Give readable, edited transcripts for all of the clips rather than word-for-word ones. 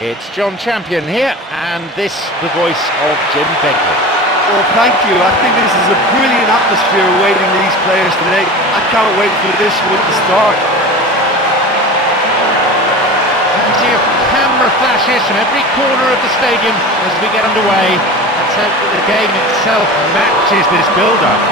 It's John Champion here, and this the voice of Jim Begley. Well, thank you. I think this is a brilliant atmosphere awaiting these players today. I can't wait for this one to start. You can see camera flashes from every corner of the stadium as we get underway. Let's hope that the game itself matches this build-up.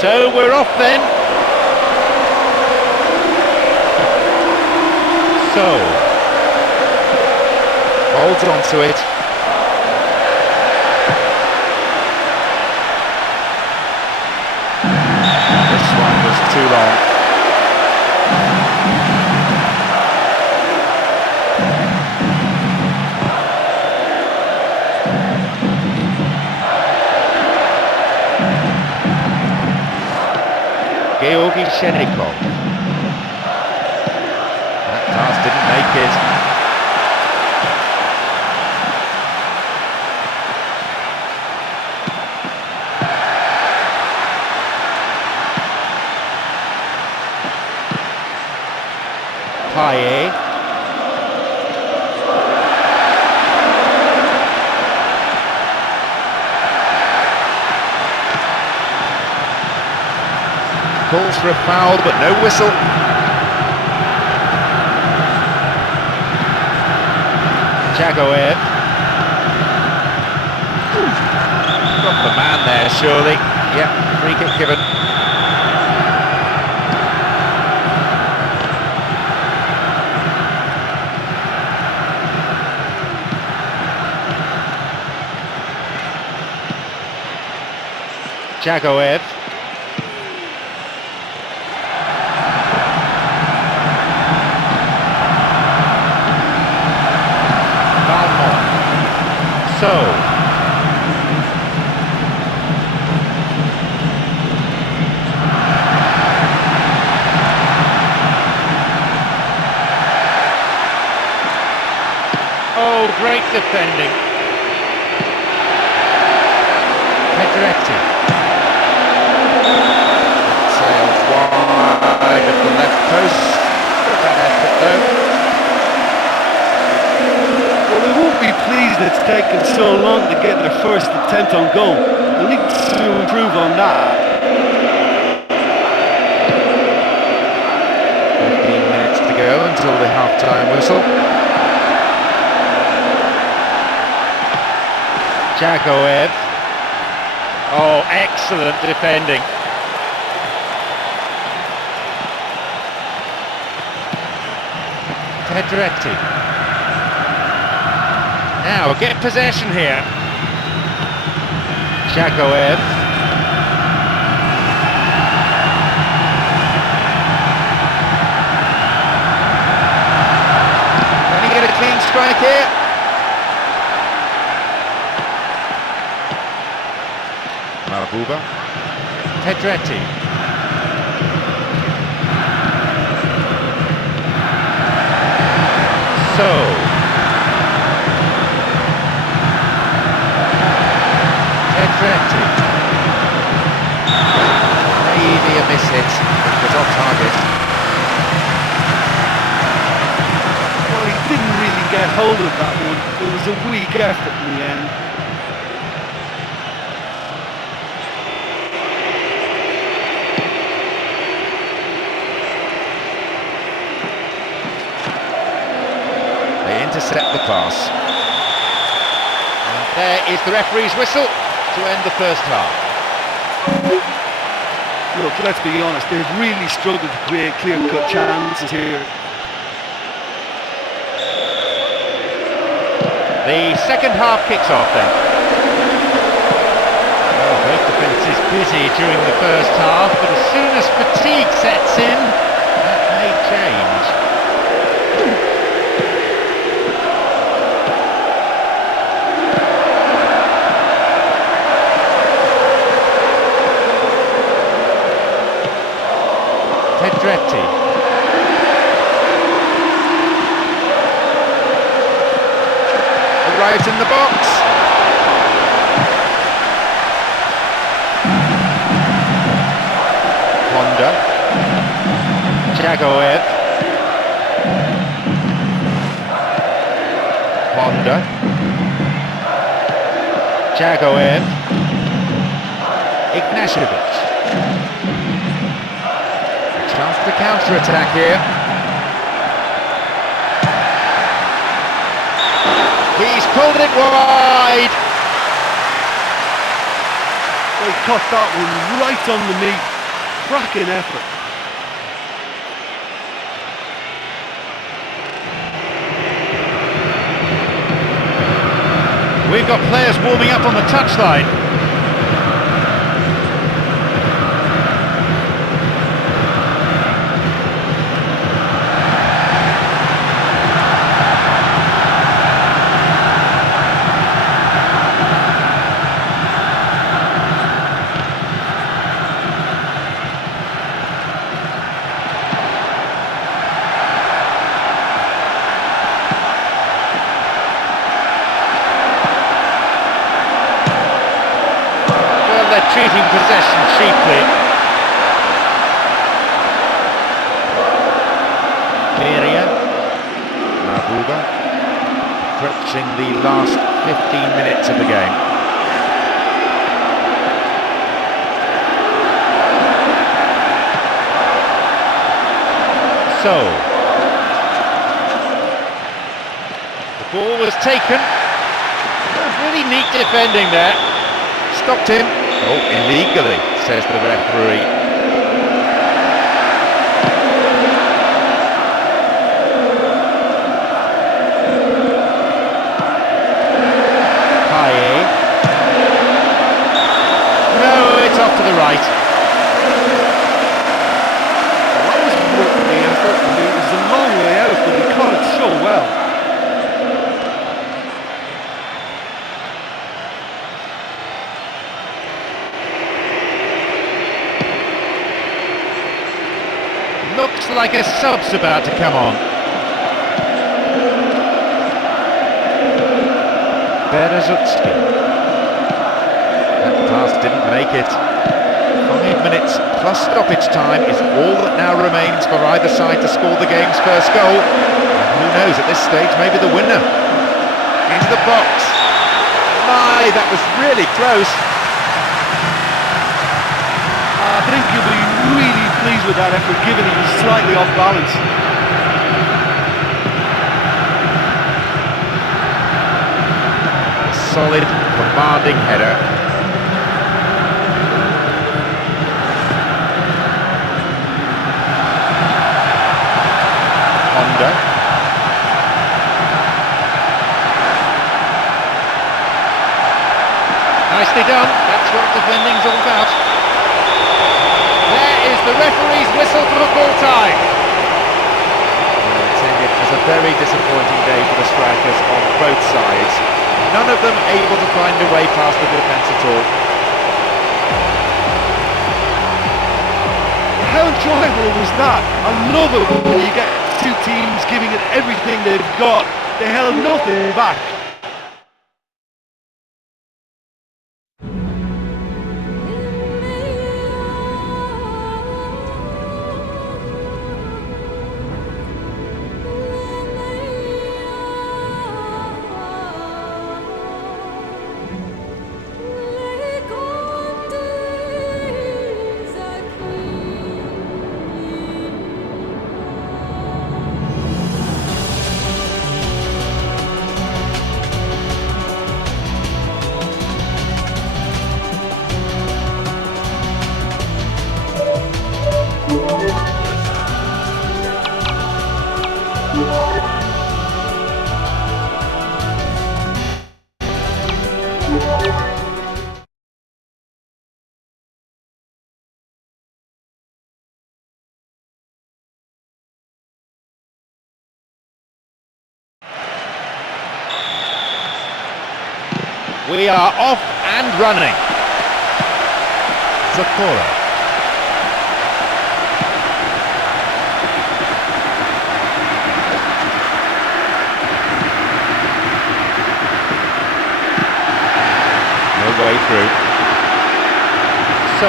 So we're off then. So, holds on to it. This one was too long. Georgi Shenikov. That pass didn't make it. Paye. Calls for a foul, but no whistle. Jagoev. Got the man there, surely. Yeah, free kick given. Jagoev. So, oh, great defending. Pedretti. Sails wide of the left post. Good effort though. Be pleased it's taken so long to get their first attempt on goal. They need to improve on that. 15 minutes to go until the half-time whistle. Jagoev. Oh, excellent defending. Pedretti. Now, get possession here. Jagoev. Can he get a clean strike here? Marabuba. Pedretti. So. Pedretti. Maybe a miss hit, it was off target. Well, he didn't really get hold of that one. It was a weak effort in the end. They intercept the pass. And there is the referee's whistle to end the first half. Look, let's be honest, they've really struggled to create clear-cut chances here. The second half kicks off then. Well, both defences busy during the first half, but as soon as fatigue sets in, that may change. Arrives in the box. Honda. Jagoev. Honda. Jagoev. Ignashevich. Chance for the counter-attack here. He's pulled it wide. They caught that one right on the meat. Cracking effort. We've got players warming up on the touchline. They're treating possession cheaply. Beria, Mabuba, approaching the last 15 minutes of the game. So, the ball was taken. Really neat defending there. Stopped him. Oh, illegally, says the referee. Paye. No, it's off to the right. That was important, the effort. I mean, it was a long way out, but he caught it so well. Looks like a sub's about to come on. Berezutski. That pass didn't make it. 5 minutes plus stoppage time is all that now remains for either side to score the game's first goal. And who knows, at this stage, maybe the winner. Into the box. My, that was really close. I think you'll be really pleased with that effort, given he was slightly off balance. Solid, commanding header. Honda. Nicely done. That's what defending's all about. There is the referee's whistle for football time. Well, it's ended as a very disappointing day for the strikers on both sides. None of them able to find a way past the defence at all. How enjoyable was that? I love it when you get two teams giving it everything they've got. They held nothing back. We are off and running. Zakora. So,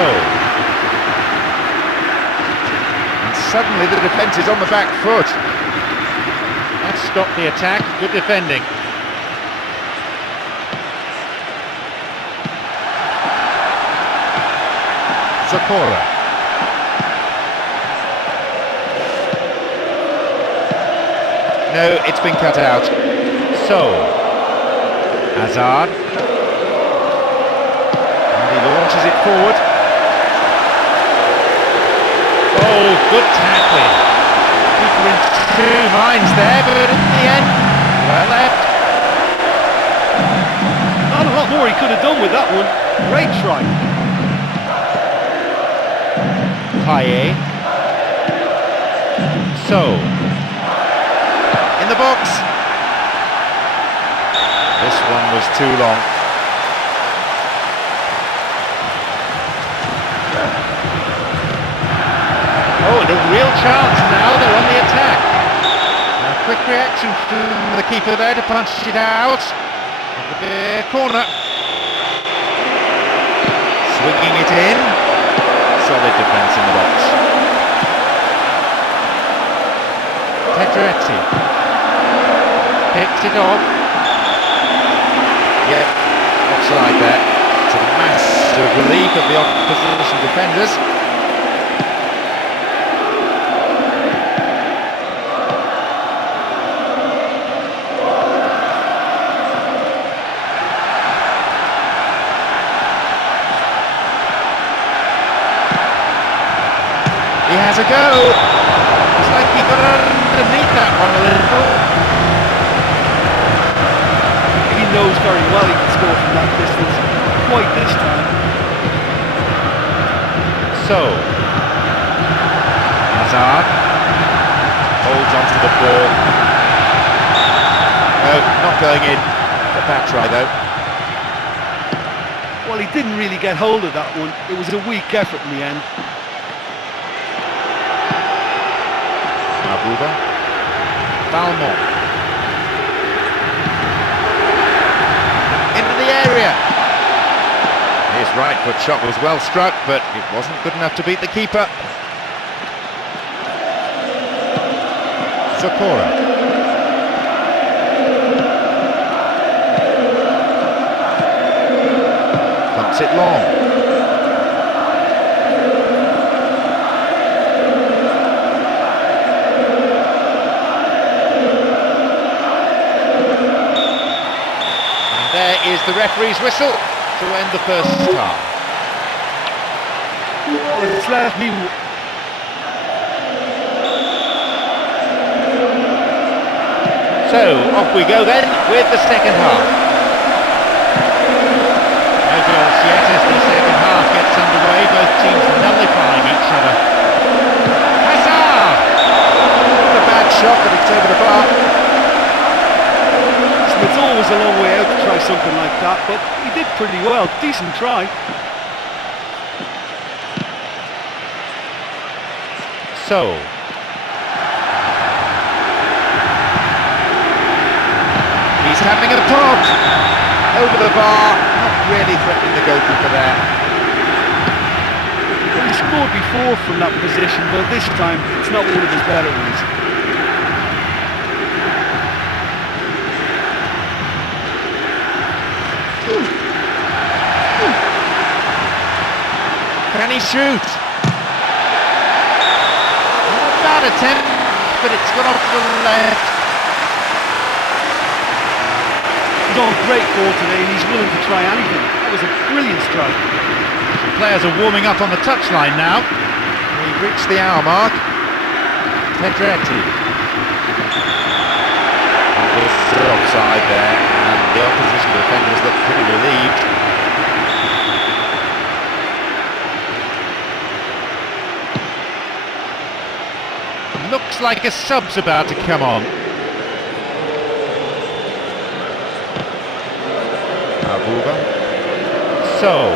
and suddenly the defence is on the back foot. That stopped the attack. Good defending. Zakora. No, it's been cut out. So, Hazard. And he launches it forward. Oh, good tackling. Keeper in two minds there, but in the end, well left. Not a lot more he could have done with that one. Great try. Paye. So, in the box. This one was too long. Oh, and a real chance now, they're on the attack. A quick reaction from the keeper there to punch it out. The corner. Swinging it in. Solid defence in the box. Pedretti picked it off. Yep, offside there. To the massive relief of the opposition defenders. He has a go. It's like he got underneath that one a little. He knows very well he can score from that distance. Quite this time. So, Hazard holds onto the ball. No, not going in. A bad try though. Well, he didn't really get hold of that one. It was a weak effort in the end. Abuba. Balmont. Into the area. His right foot shot was well struck, but it wasn't good enough to beat the keeper. Zakora. Pumps it long. Is the referee's whistle to end the first half. It's left me. So, off we go then with the second half. No goals yet as the second half gets underway, both teams nullifying each other. Hazard! A bad shot, but it's over the bar. It's always a long way out to try something like that, but he did pretty well. Decent try. So, he's having a pop over the bar, not really threatening the goalkeeper there. Well, he scored before from that position, but this time it's not one of his better ones. Can he shoot? Not a bad attempt, but it's gone off to the left. He's on great ball today and he's willing to try anything. That was a brilliant strike. The players are warming up on the touchline now. We've reached the hour mark. Pedretti. Was offside there, and the opposition defenders look pretty relieved. Looks like a sub's about to come on. Abuba. So,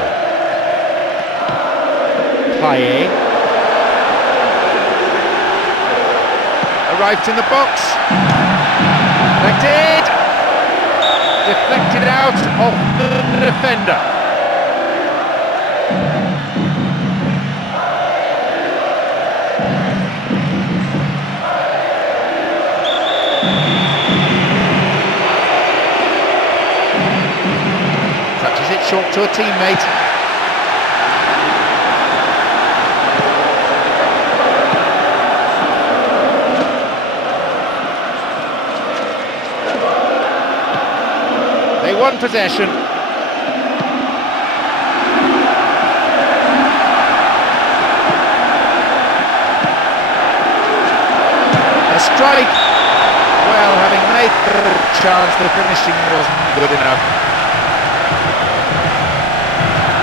Paye arrived in the box. Deflected out of the defender. short to a teammate. They won possession. A strike. Well, having made the chance, the finishing wasn't good enough.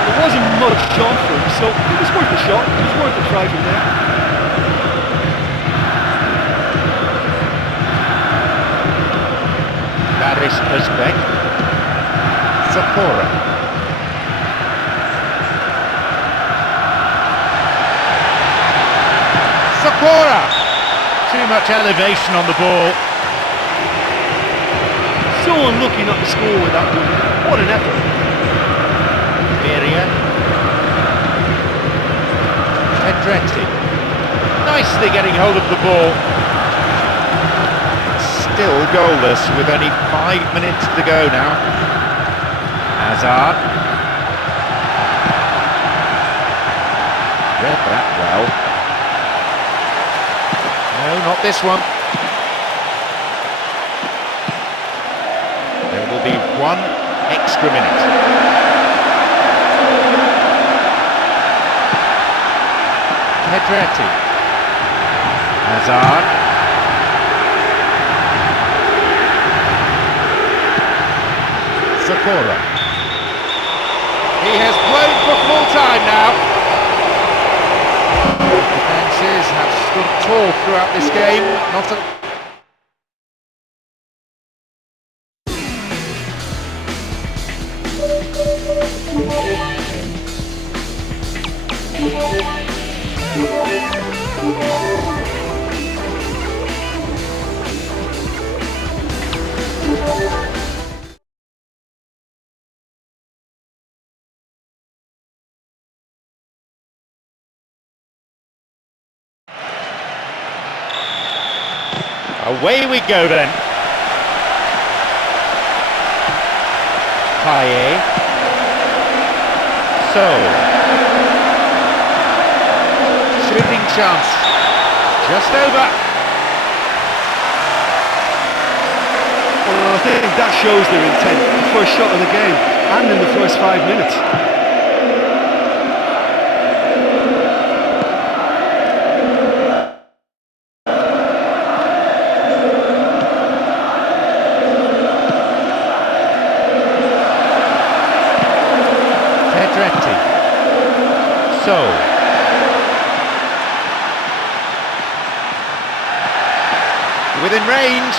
There wasn't much shot for him, so it was worth a shot. It was worth a try from there. Baris Özbek. Sakura. Sakura! Too much elevation on the ball. So unlucky not to score with that one. What an effort. Beria. Pedretti. Nicely getting hold of the ball. Still goalless with only 5 minutes to go now. Hazard. Read that well. No, not this one. There will be 1 extra minute. Pedretti. Hazard. Sakura. He has blown for full time now. Defences have stood tall throughout this game. Not a Away we go then. Paye. So. Shooting chance. Just over. Well, I think that shows their intent. The first shot of the game, and in the first 5 minutes. So. Within range.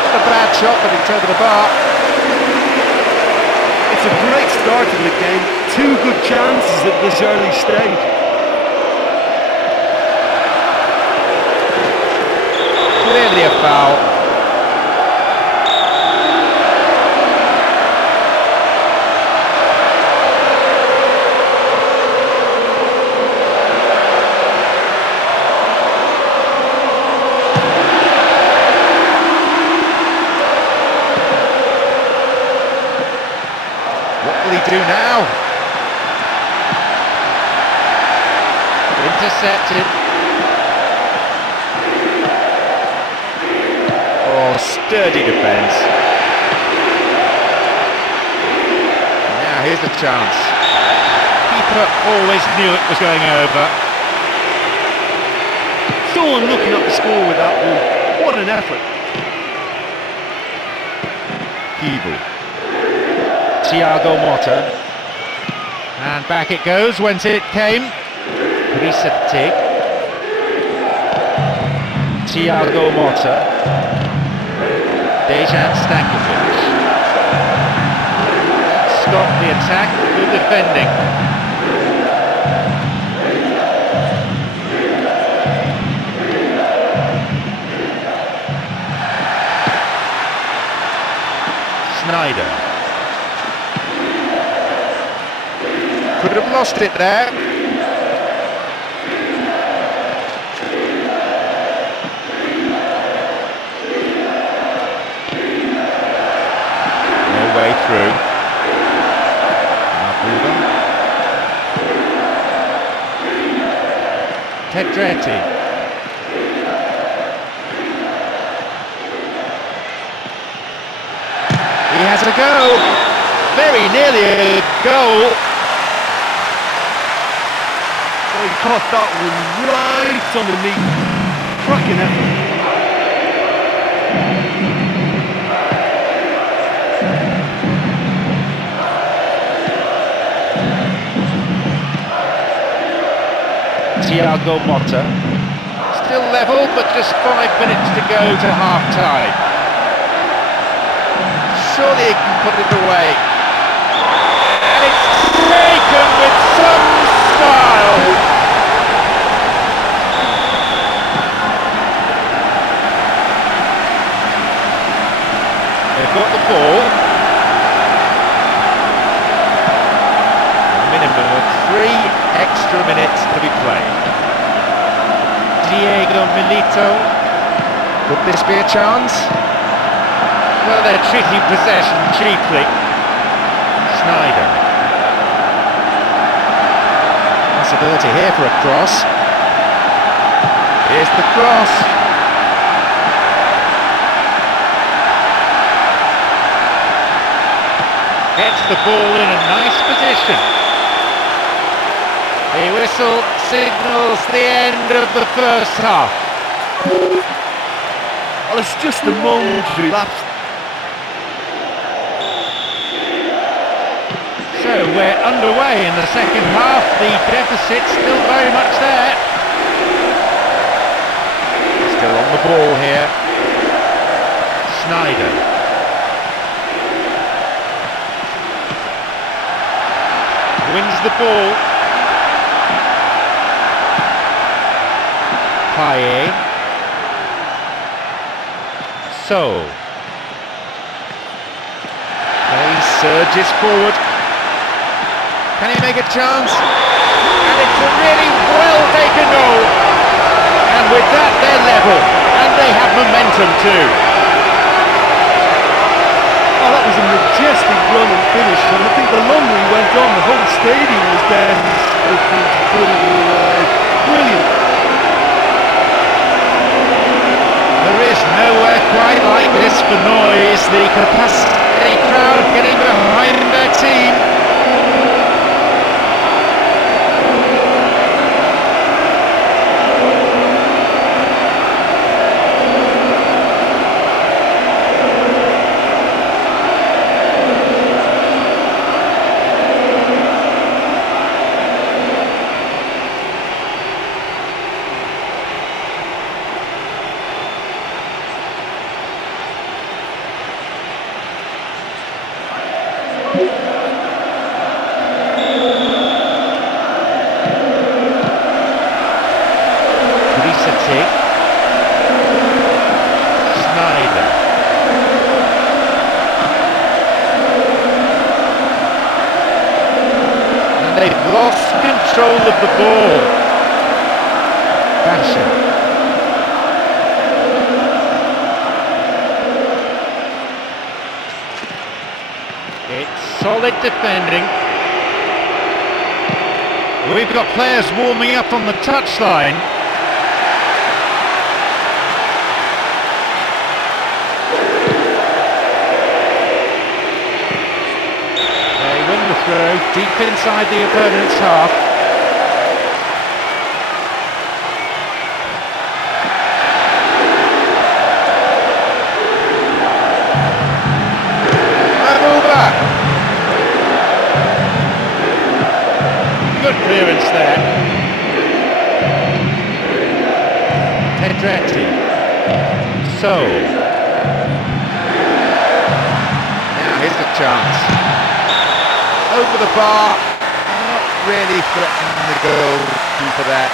Not a bad shot, but it's over the bar. It's a great start to the game. 2 good chances at this early stage. Clearly a foul. What will he do now? Intercepted. Oh, sturdy defence. Now here's the chance. Keeper always knew it was going over. So unlucky not to score with that one. What an effort. Kibu. Thiago Motta. And back it goes, whence it came. Risatic. Thiago Motta. Dejan Stankovic. Stop the attack, good defending. Snyder. Could have lost it there. Pedretti. He has a go. Very nearly a goal. Oh, he caught that one right underneath. Cracking effort. Thiago Motta. Still level, but just 5 minutes to go to half-time. Surely he can put it away. And it's taken with some style. They've got the ball. A minimum of 3 extra minutes to be played. Diego Milito. Could this be a chance? Well, they're treating possession cheaply. Snyder. Possibility here for a cross. Here's the cross. Gets the ball in a nice position. The whistle signals the end of the first half. Well, it's just a momentary lapse. So we're underway in the second half. The deficit still very much there. Still on the ball here. Snyder. Wins the ball. Paye. So. He surges forward. Can he make a chance? And it's a really well-taken goal. And with that, they're level. And they have momentum too. Oh, that was a majestic run and finish. And I think the longer he went on, the whole stadium was there. Brilliant. There is nowhere quite like this for noise. The capacity crowd getting behind their team. Snyder. And they've lost control of the ball. Basher. It's solid defending. We've got players warming up on the touchline. Throw deep inside the opponent's half. Over. Good clearance there. Pedretti. So. Now here's the chance. Over the bar, not really threatening the goalkeeper there.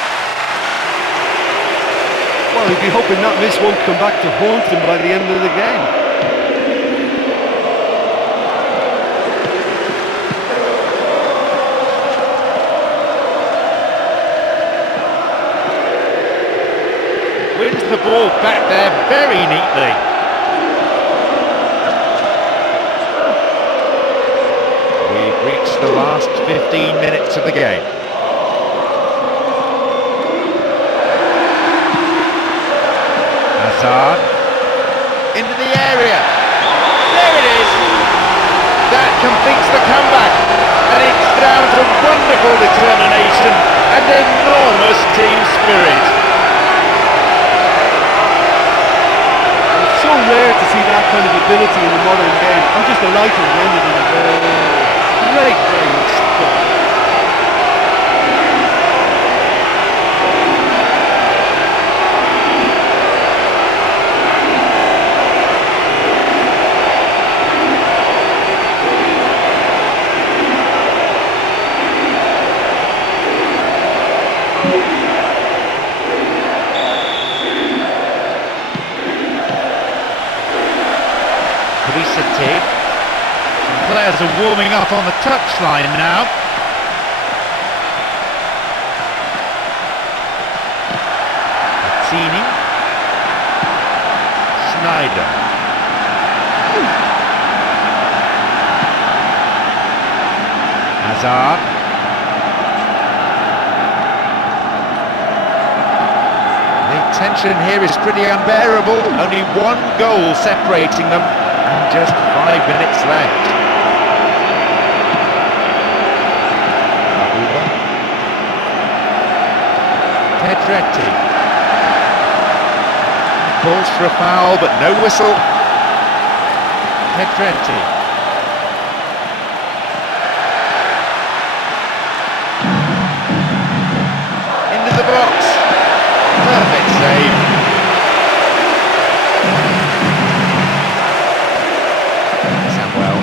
Well, he'd be hoping that miss won't come back to haunt him by the end of the game. Wins the ball back there very neatly. Reached the last 15 minutes of the game. Hazard into the area. There it is. That completes the comeback, and it's down to wonderful determination and enormous team spirit. It's so rare to see that kind of ability in the modern game. I'm just delighted it ended in a great stuff. Players are warming up on the touchline now. Mazzini. Snyder. Hazard. The tension here is pretty unbearable. Only one goal separating them, and just 5 minutes left. Pedretti calls for a foul, but no whistle. Pedretti. Into the box. Perfect save. Samuel.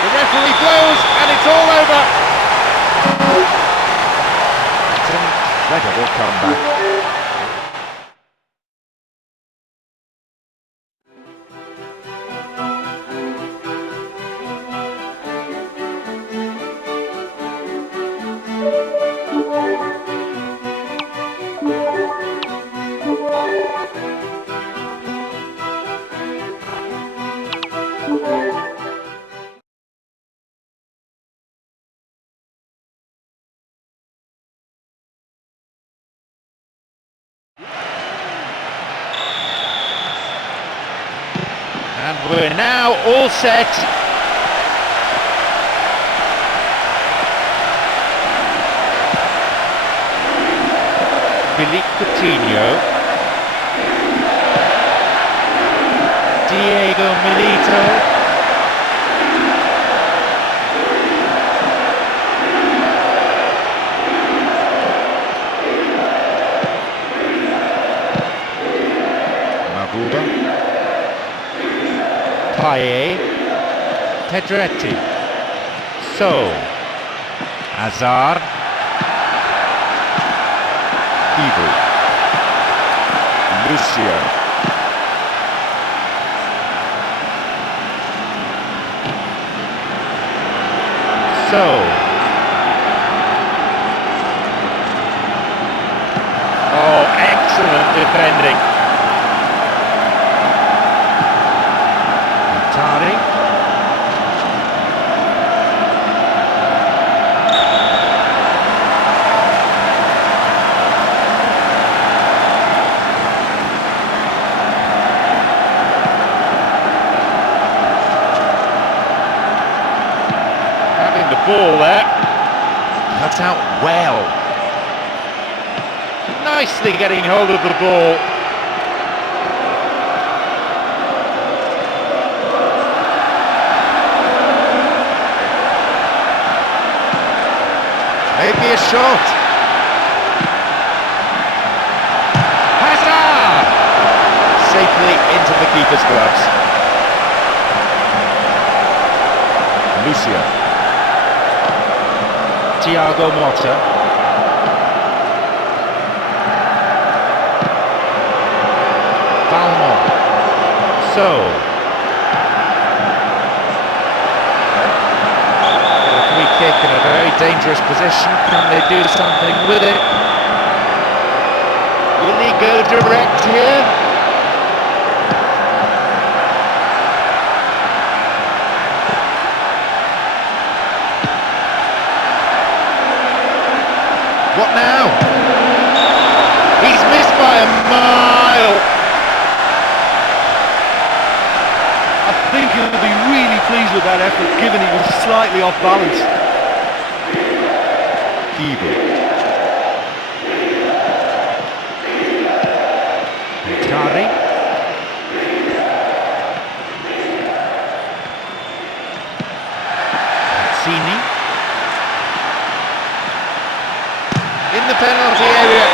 The referee blows, and it's all over. Incredible comeback. And we're now all set. Philippe Coutinho. Diego Milito. Mabuba. Paye, Pedretti, So, Hazard, Ibu, Lucio, So, oh, excellent defending. Ball there, cut out well, nicely getting hold of the ball. Maybe a shot. Hazard! Safely into the keeper's gloves. Lucio. Thiago Motta. Valmont. So. A free kick in a very dangerous position. Can they do something with it? Will he go direct here? What now? He's missed by a mile. that effort, given he was slightly off balance. Feeble. Tari. Sini. In the penalty area.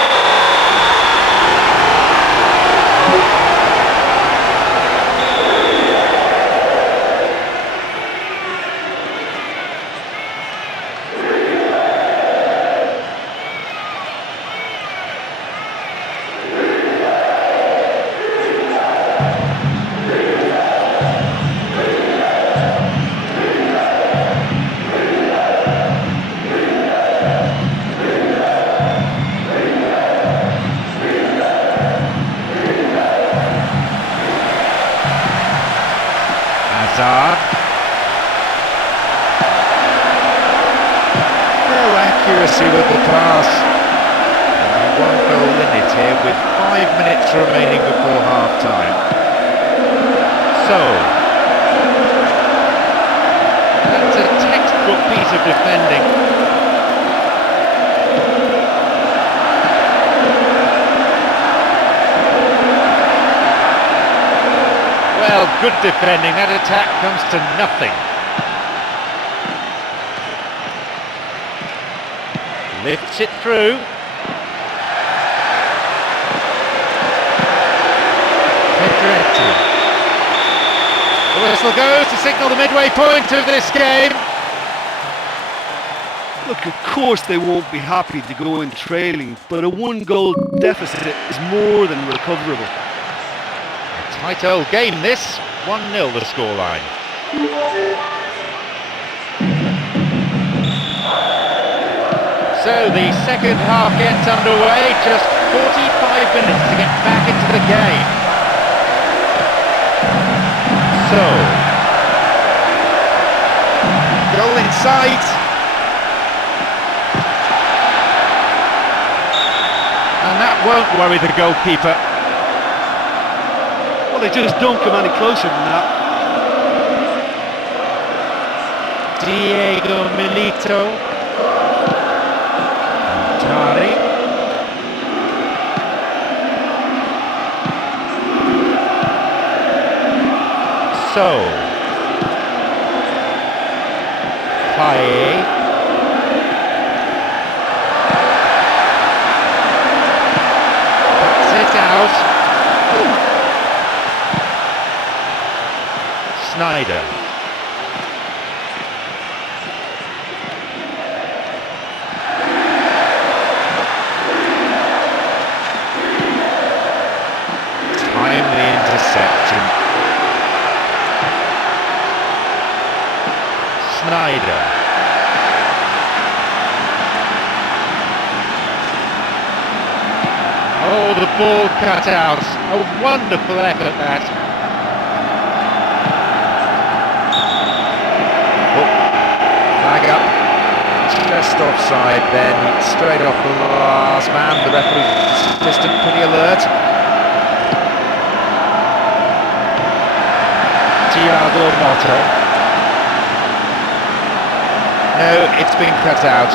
No accuracy with the pass. One goal in it here with 5 minutes remaining before half-time. So, that's a textbook piece of defending. Well, good defending. That attack comes to nothing. Lifts it through. Pedretti. The whistle goes to signal the midway point of this game. Look, of course they won't be happy to go in trailing, but a 1-goal deficit is more than recoverable. Tight old game this, 1-0 the scoreline. So the second half gets underway, just 45 minutes to get back into the game. So, goal in sight. And that won't worry the goalkeeper. Well, they just don't come any closer than that. Diego Milito. Tari. So. Paye. Puts it out. Snyder. Timely interception. Snyder. Oh, the ball cut out. A wonderful effort that. Flag up, just offside then, straight off the last man. The referee's assistant pretty alert. Thiago Motta. No, it's been cut out.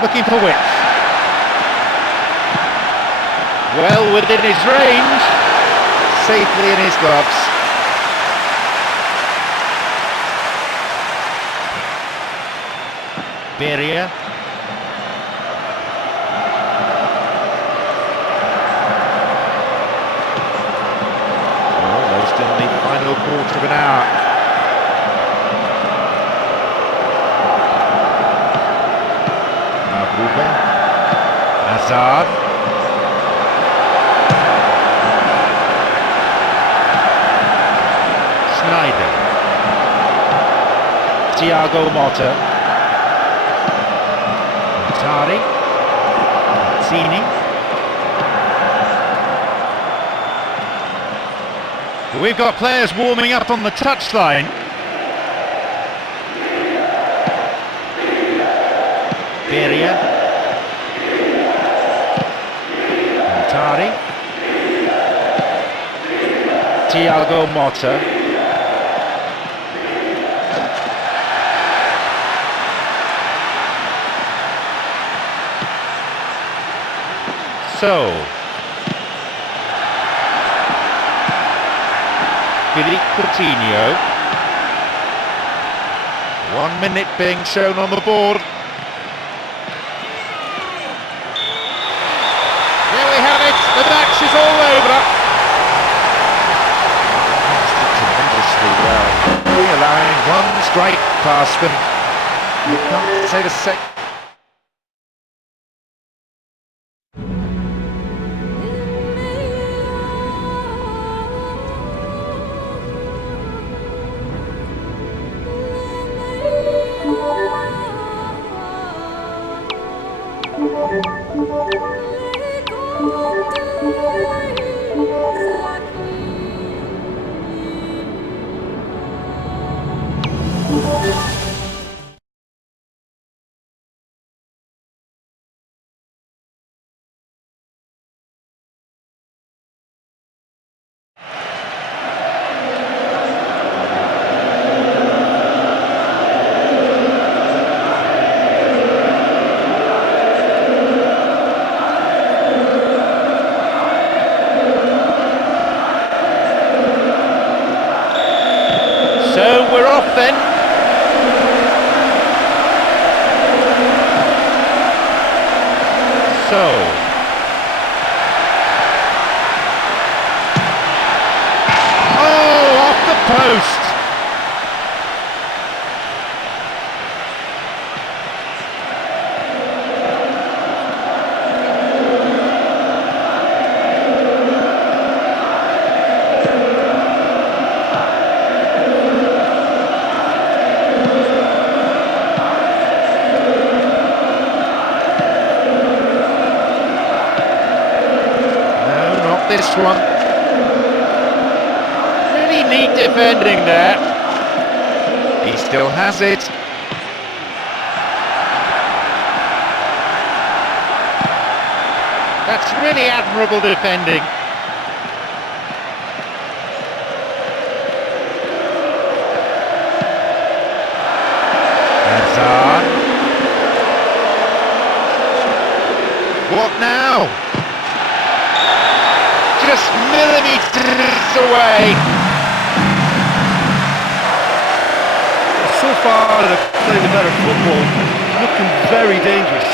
Looking for width. Well within his range, safely in his gloves. Beria. Almost in the final quarter of an hour. Now Hazard. Snyder. Thiago Motta. Tari, Sini. We've got players warming up on the touchline. Beria. Tari. Thiago Motta. So, Philippe Coutinho. 1 minute being shown on the board. There we have it. The match is all over. Tremendously well. Only allowing one strike past them. You can't say the same. So we're off then. So. Oh, off the post. This one. Really neat defending there. He still has it. That's really admirable defending. Hazard. What now? Just millimetres away. So far they're playing a better football, looking very dangerous.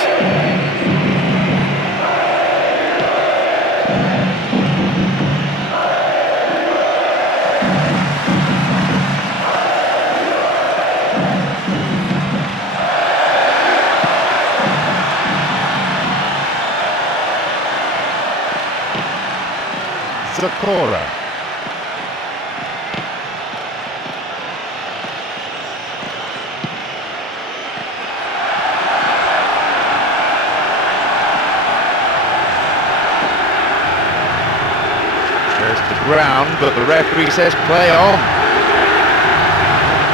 Zakora. Goes to ground, but the referee says play on.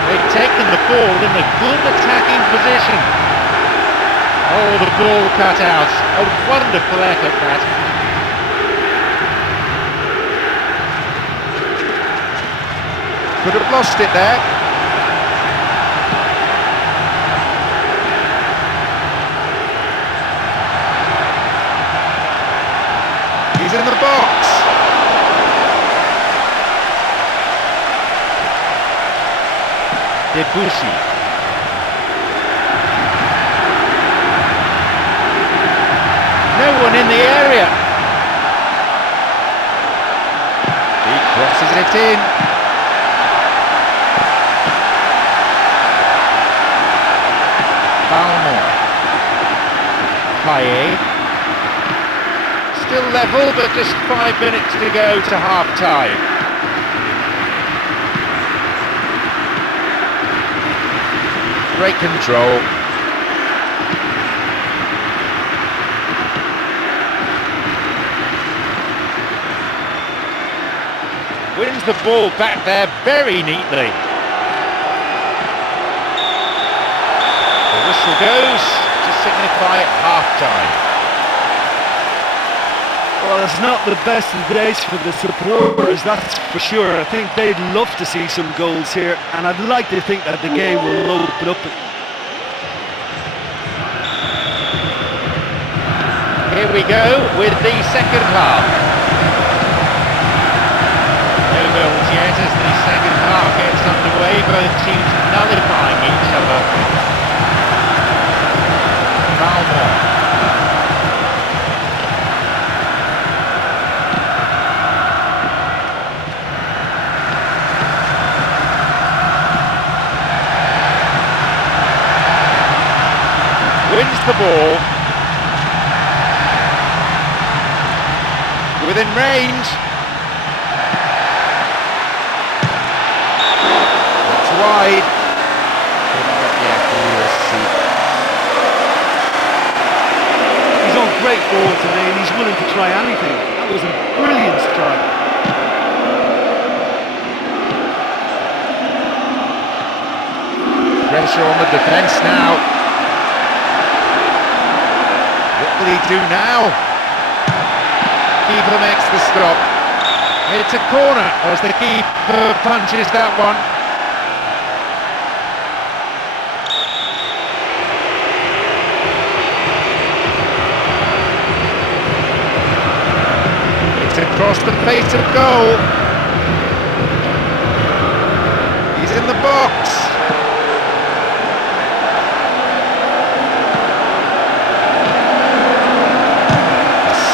They've taken the ball in a good attacking position. Oh, the ball cut out. A wonderful effort that. Could have lost it there. He's in the box. Debussy. No one in the area. He crosses it in. Payet. Still level, but just 5 minutes to go to half-time. Great control. Wins the ball back there very neatly. The whistle goes to signify half-time. Well, it's not the best of days for the supporters, that's for sure. I think they'd love to see some goals here, and I'd like to think that the game will open up. Here we go with the second half. No goals yet as the second half gets underway, both teams nullifying each other. Malmore. Wins the ball. Within range. That's wide. Couldn't get the accuracy. He's on great forward today and he's willing to try anything. That was a brilliant strike. Pressure on the defence now. What will he do now? Keeper makes the stop. It's a corner as the keeper punches that one. It's across the face of goal. He's in the box.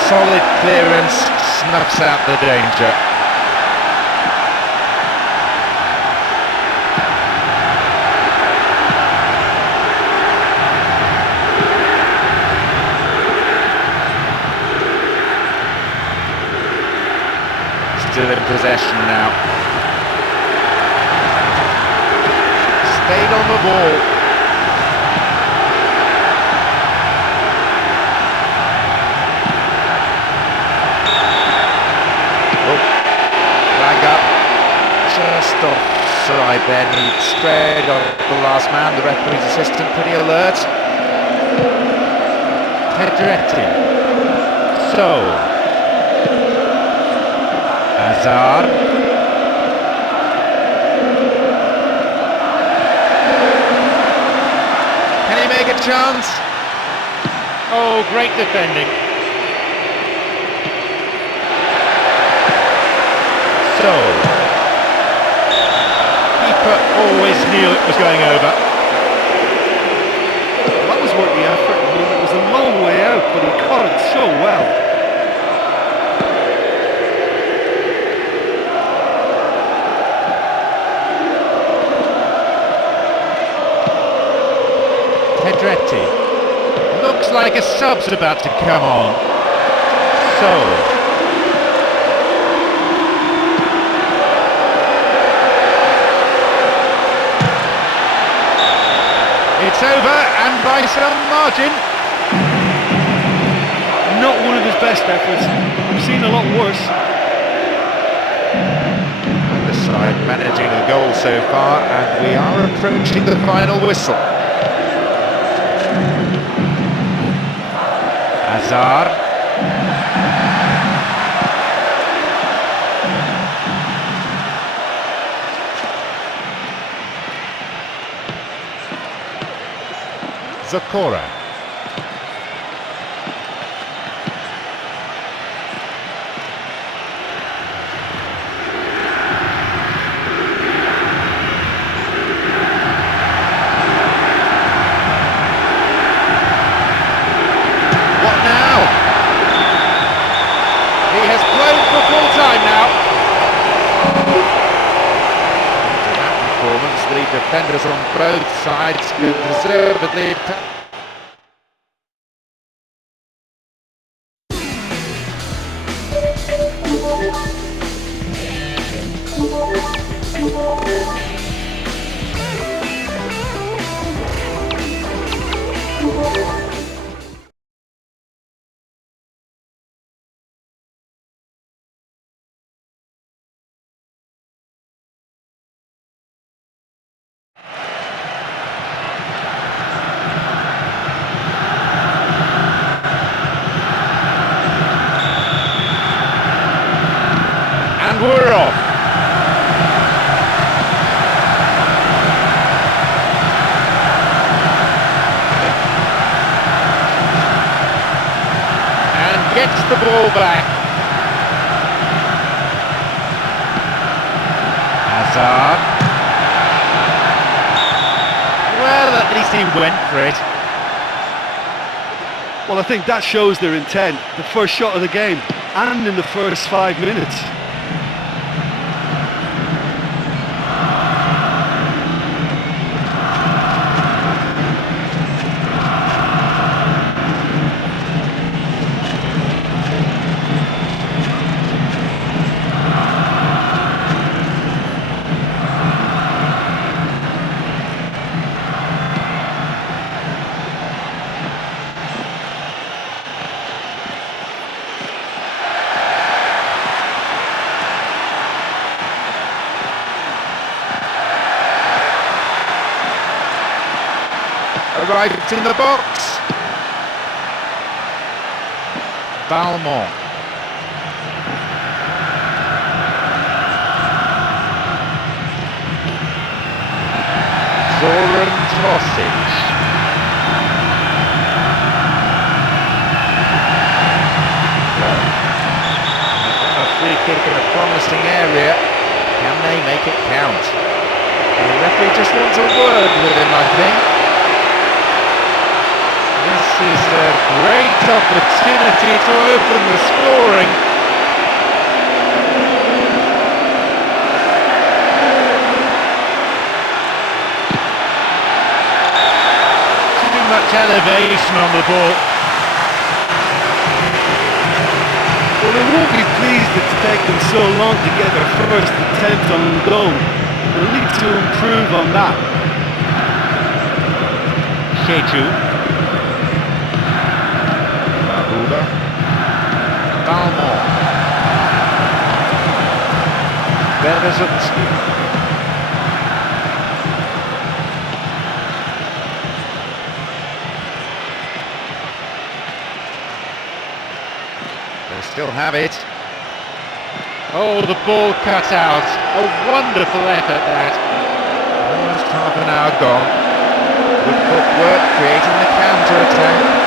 Solid clearance, snuffs out the danger. Still in possession now. Stayed on the ball. Just offside then, he straight off the last man, the referee's assistant pretty alert. Pedretti. So. Hazard. Can he make a chance? Oh, great defending. So. Always knew it was going over. That was worth the effort. I mean, it was a long way out, but he caught it so well. Pedretti. Looks like a sub's about to come on. So. It's over, and by some margin. Not one of his best efforts. I've seen a lot worse. And the side managing a goal so far, and we are approaching the final whistle. Hazard. Zakora. What now? He has blown for full time now. After that performance, the defenders on both sides could deservedly. gets the ball back. Hazard. Well, at least he went for it. Well, I think that shows their intent. The first shot of the game, and in the first 5 minutes. Arrived in the box. Balmont. Zoran Tosic. A free kick in a promising area. Can they make it count? The referee just wants a word with him, I think. This is a great opportunity to open the scoring. Too much elevation on the ball. Well, they won't be pleased it's taken so long to get their first attempt on goal. They'll need to improve on that. Sheju. Balmont. Berezovsky. They still have it. Oh, the ball cut out. A wonderful effort that. Almost half an hour gone. Good footwork creating the counter-attack.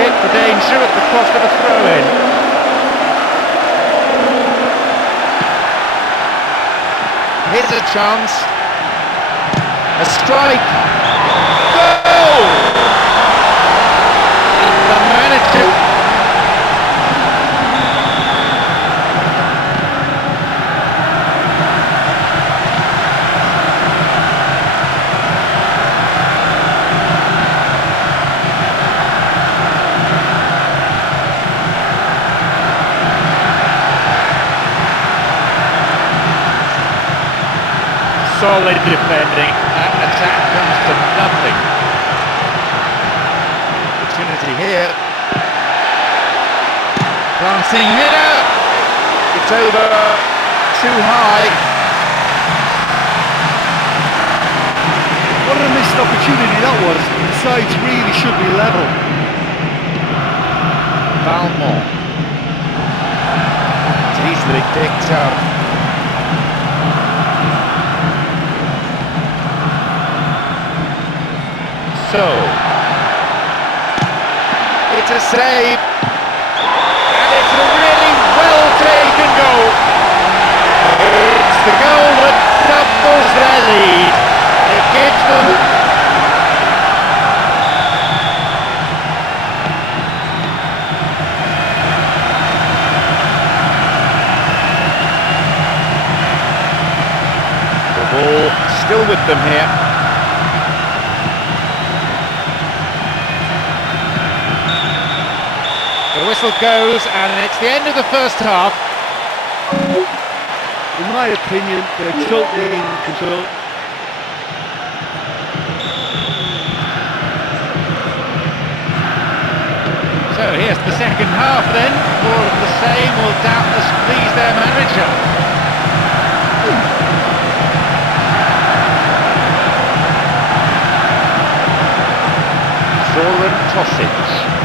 The danger at the cost of a throw-in. Here's a chance. A strike. Goal! The manager. Solid defending. That attack comes to nothing. Opportunity here. Glancing header. It's over. Too high. What a missed opportunity that was. The sides really should be level. Balmont. It's easily picked up. So, it's a save, and it's a really well taken goal. It's the goal that doubles their lead. It gives them the ball still with them here. The whistle goes, and it's the end of the first half. In my opinion, they're totally in control. So here's the second half then. More of the same will doubtless please their manager. Zoran Tosic.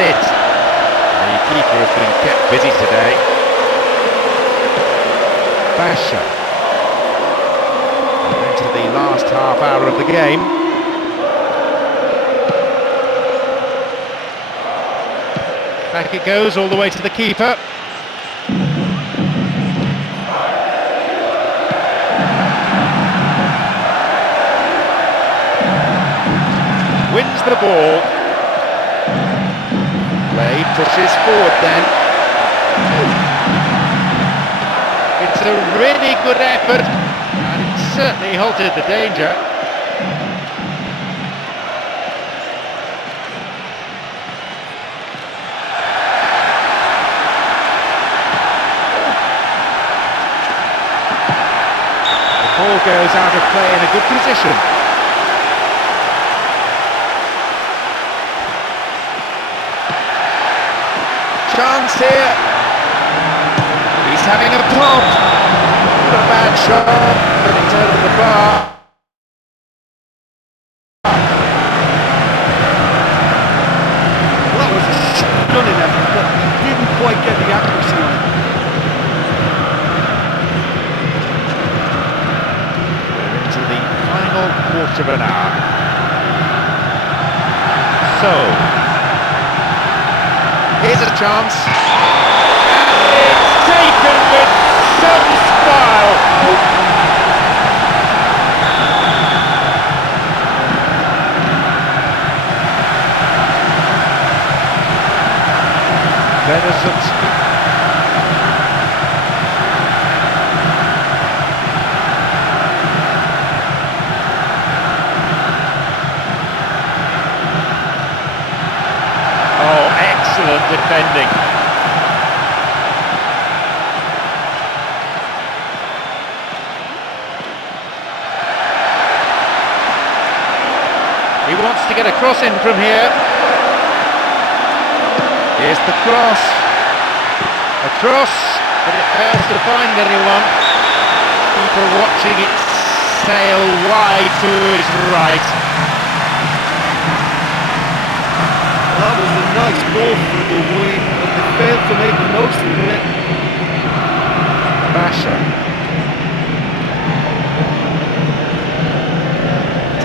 it. The keeper has been kept busy today. Basha. We're into the last half hour of the game. Back it goes all the way to the keeper. Wins the ball. Play pushes forward then. It's a really good effort, and it certainly halted the danger. The ball goes out of play in a good position. Chance here. He's having a pop. Not a bad shot, but it's over the bar. Well, that was a stunning effort, but he didn't quite get the accuracy on it. We're into the final quarter of an hour. So, here's a chance. And it's taken with some style. Beresutski. Oh, excellent defending. He wants to get a cross in from here. Here's the cross. A cross, but it fails to find anyone. People watching it sail wide to his right. That was a nice ball for the wing, but they failed to make the most of it. Basha.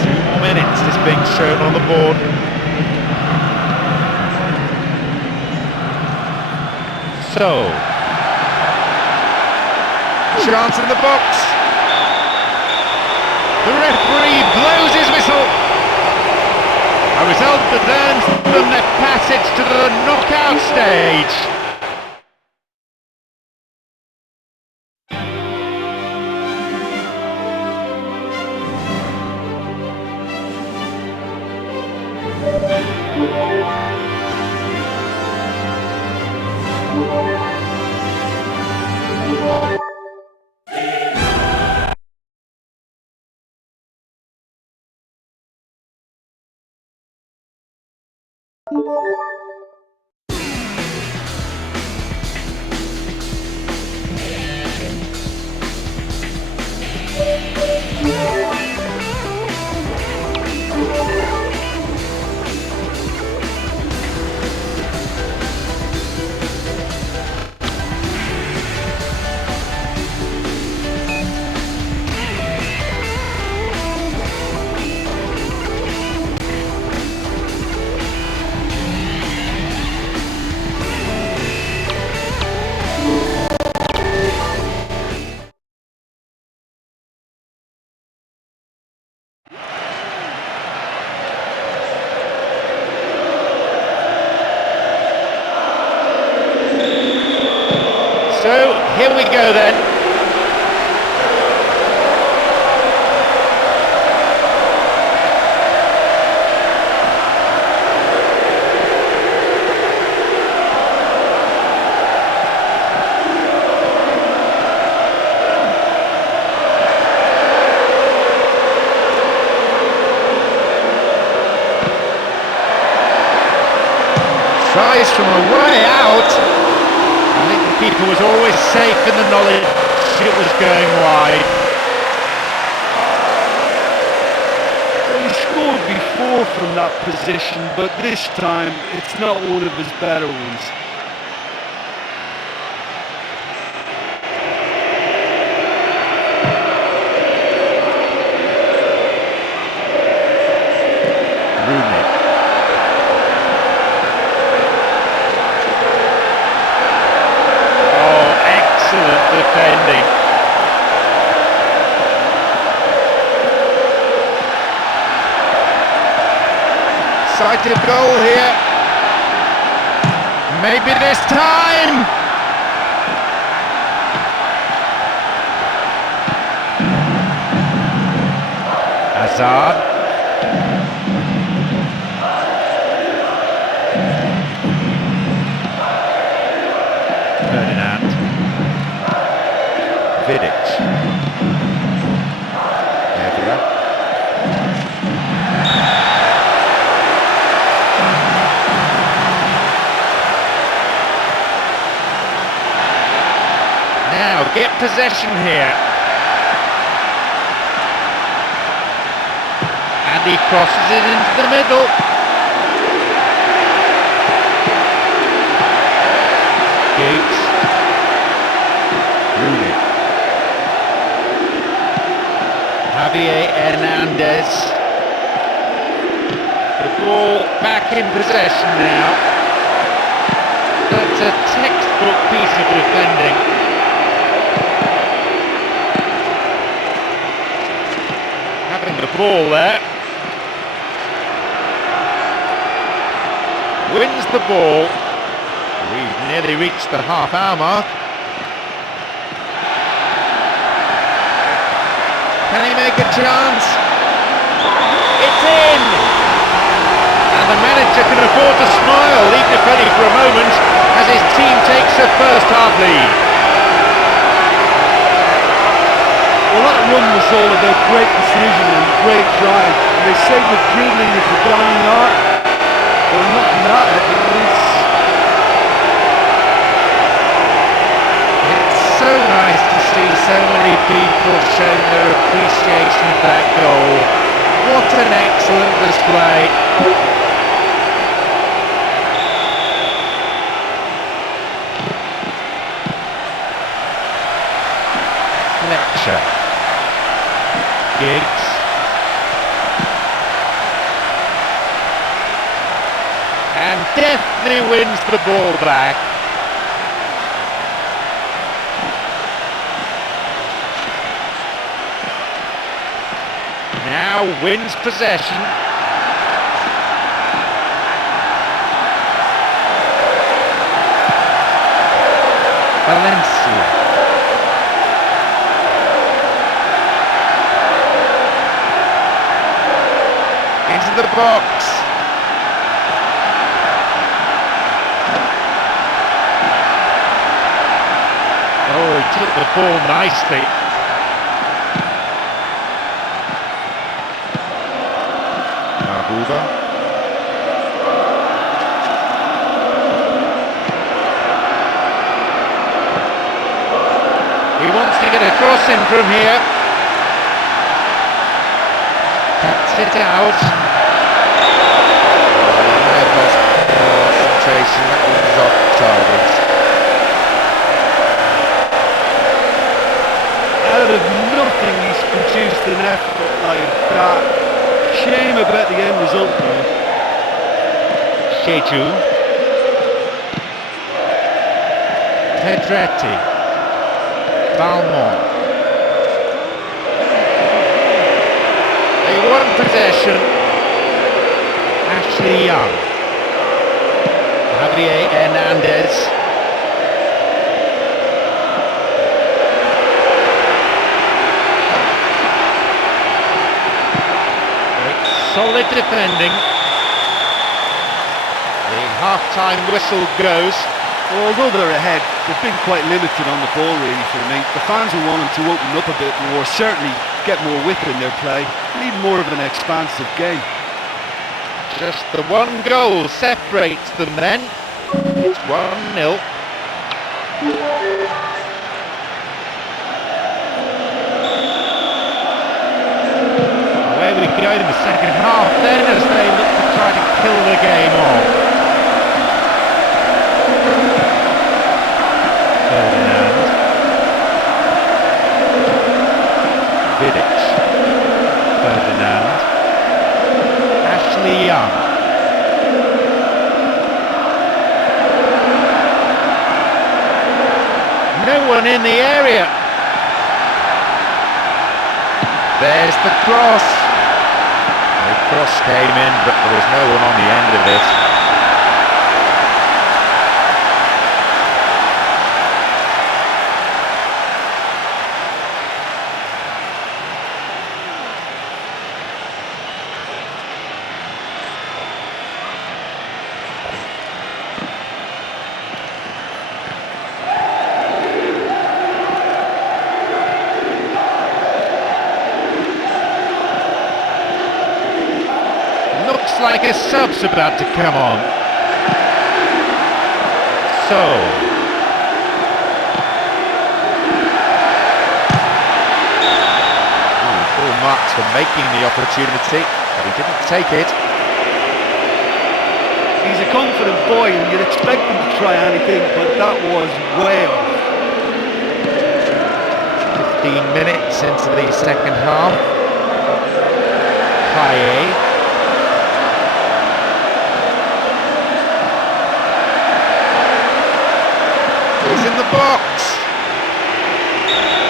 2 more minutes is being shown on the board. So, chance in the box. The referee blows his whistle. A result that earns them their passage to the knockout stage. So, here we go then. Tries from a way out. I think the keeper was always safe in the knowledge it was going wide. He scored before score from that position, but this time it's not one of his better ones. Defending. Sighted goal here. Maybe this time. Hazard. Ferdinand. Vidic. Evra. Now get possession here. And he crosses it into the middle. Gates. Rooney. Javier Hernandez. The ball back in possession now. That's a textbook piece of defending. Having the ball there. Wins the ball. We've nearly reached the half-hour mark. Can he make a chance? It's in! And the manager can afford to smile, even if only for a moment, as his team takes a first-half lead. Well, that run was all about great precision and great drive. And they say that dribbling is the dying art. Well, not that, it is. It's so nice to see so many people showing their appreciation of that goal. What an excellent display. Fletcher. Giggs. And definitely wins the ball back. Now wins possession. Valencia. Into the box. Oh, he took the ball nicely. He wants to get a cross in from here. Cuts it out. He may have lost concentration. That was off target. Out of nothing, he's produced an effort like that. Shame about the end result though. Sheju. Pedretti. Balmont. They won possession. Ashley Young. Javier Hernandez. Solid defending. The half-time whistle goes. Well, although they're ahead, they've been quite limited on the ball really for me. The fans will want them to open up a bit more, certainly get more width in their play. Need more of an expansive game. Just the one goal separates them then. It's 1-0. Away where we go in the second half then, as they look to try to kill the game off. Ferdinand. Vidic. Ferdinand. Ashley Young. No one in the area. There's the cross. The cross came in, but there was no one on the end of it. Looks like a sub's about to come on. So full marks for making the opportunity, but he didn't take it. He's a confident boy and you'd expect him to try anything, but that was way off. 15 minutes into the second half. Kaye. He's in the box.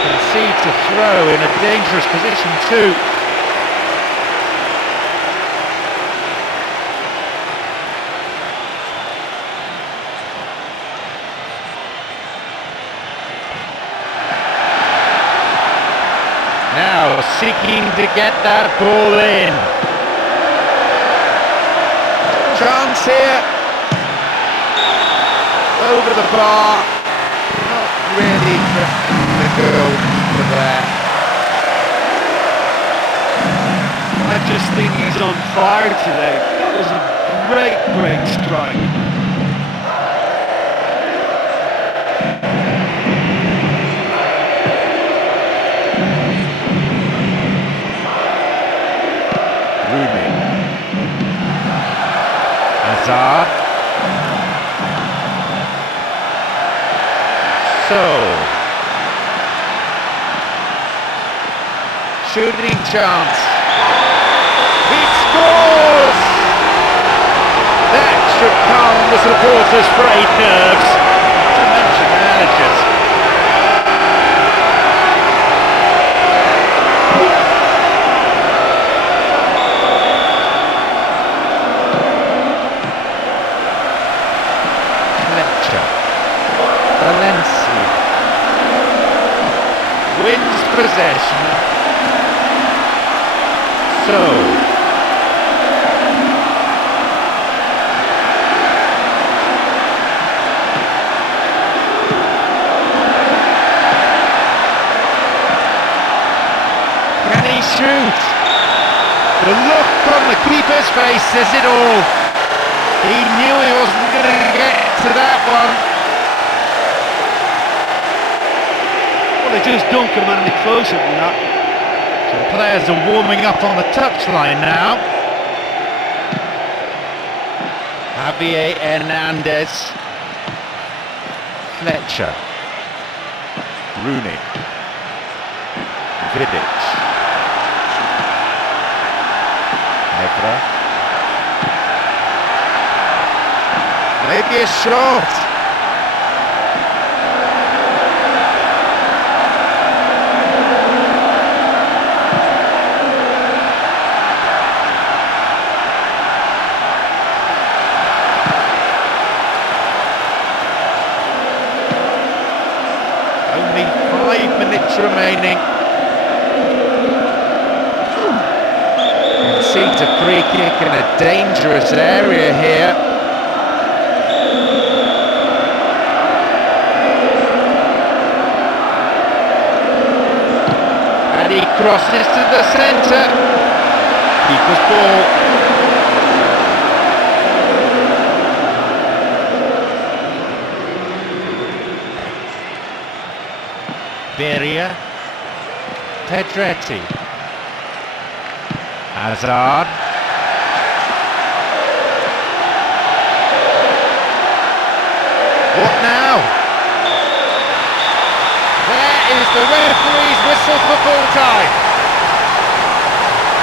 Concede to throw in a dangerous position too. Now seeking to get that ball in. Chance here. Over the bar. Not really the goalkeeper there. I just think he's on fire today. That was a great strike. Rooney. Hazard. Shooting chance. He scores! That should calm the supporters' frayed nerves. Not to mention the managers. Fletcher. Valencia. Wins possession. So, can he shoot? The look on the keeper's face says it all. He knew he wasn't going to get to that one. Well, they just don't come any closer than that. The players are warming up on the touchline now. Javier Hernandez. Fletcher. Rooney. Vidic. Evra. Maybe a shot. Only 5 minutes remaining. Concedes a free kick in a dangerous area here. And he crosses to the centre. Keeper's ball. Beria. Pedretti. Hazard. What now? There is the referee's whistle for full time.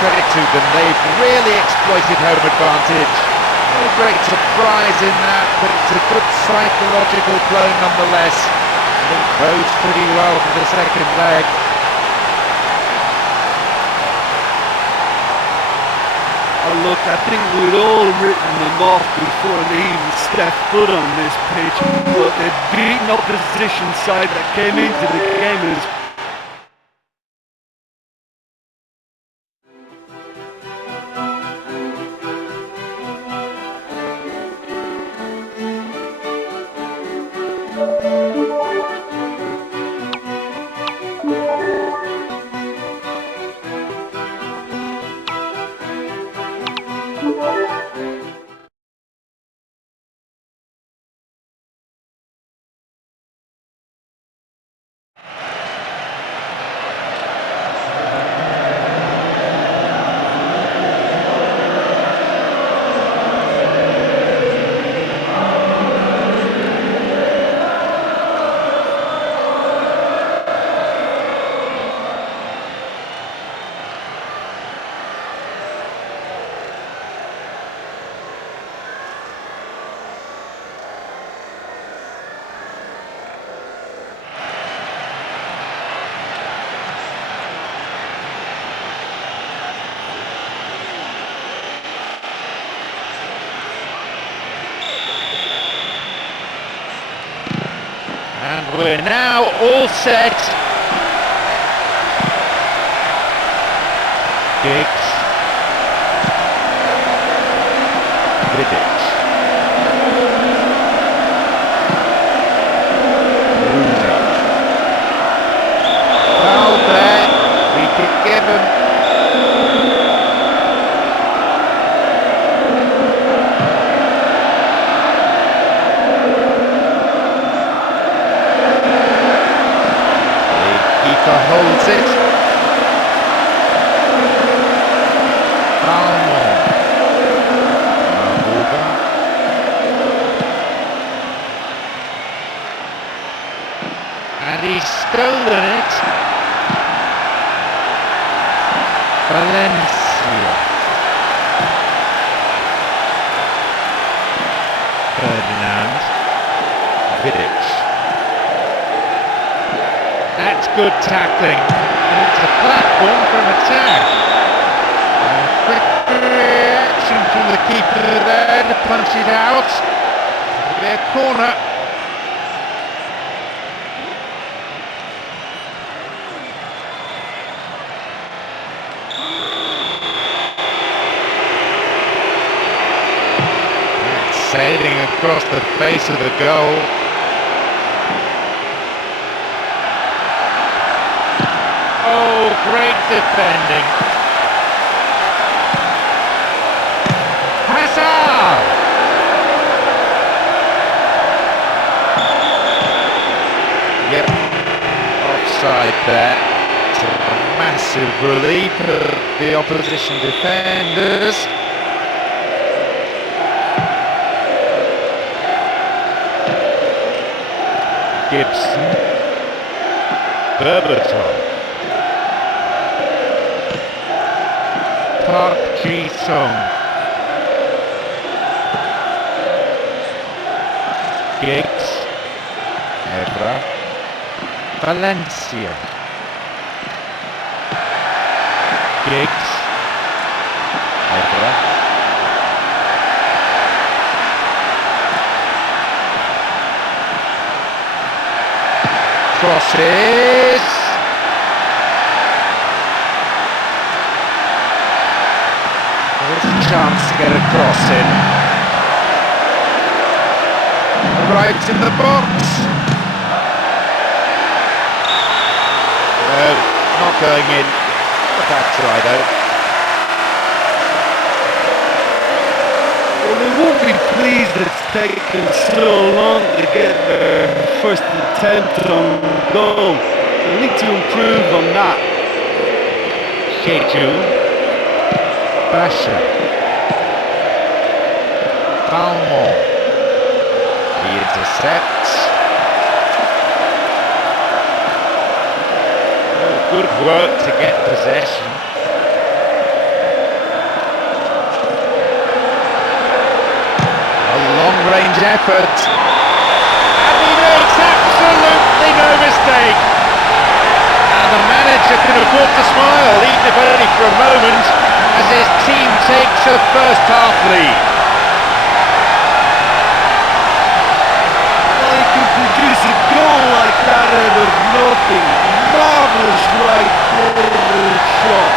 Credit to them, they've really exploited home advantage. No great surprise in that, but it's a good psychological blow nonetheless. It bodes pretty well for the second leg. Oh, look, I think we'd all written them off before they even stepped foot on this pitch. But they've beaten opposition side that came into the game as And we're now all set. Giggs. Vidic. Rooney. Foul there. We could give him. Holds it. And he's stolen it. Valencia. Ferdinand. Vidic. That's good tackling. And it's a platform for an attack. Quick reaction from the keeper there to punch it out. It'll be a corner. That's sailing across the face of the goal. Oh, great defending. Hazard! Yep, offside there. It's a massive relief for the opposition defenders. Gibson. Berbatov. Park Ji-sung. Giggs. Evra. Valencia. Giggs. Evra. Crosses. There's a chance to get a cross in. Right in the box. No, not going in. But that's right though. well, they won't be pleased that it's taken so long to get their first attempt on goal. They need to improve on that. Schedule. Basha. Balmont. He intercepts. Oh, good work to get possession. A long-range effort. And he makes absolutely no mistake. And the manager can afford to smile, even if only for a moment, as his team takes a first-half lead. Well, he can produce a goal like that out of nothing. Marvellous right-forward shot.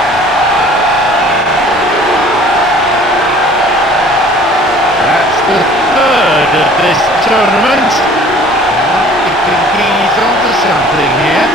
That's the third of this tournament. I think he's onto something here.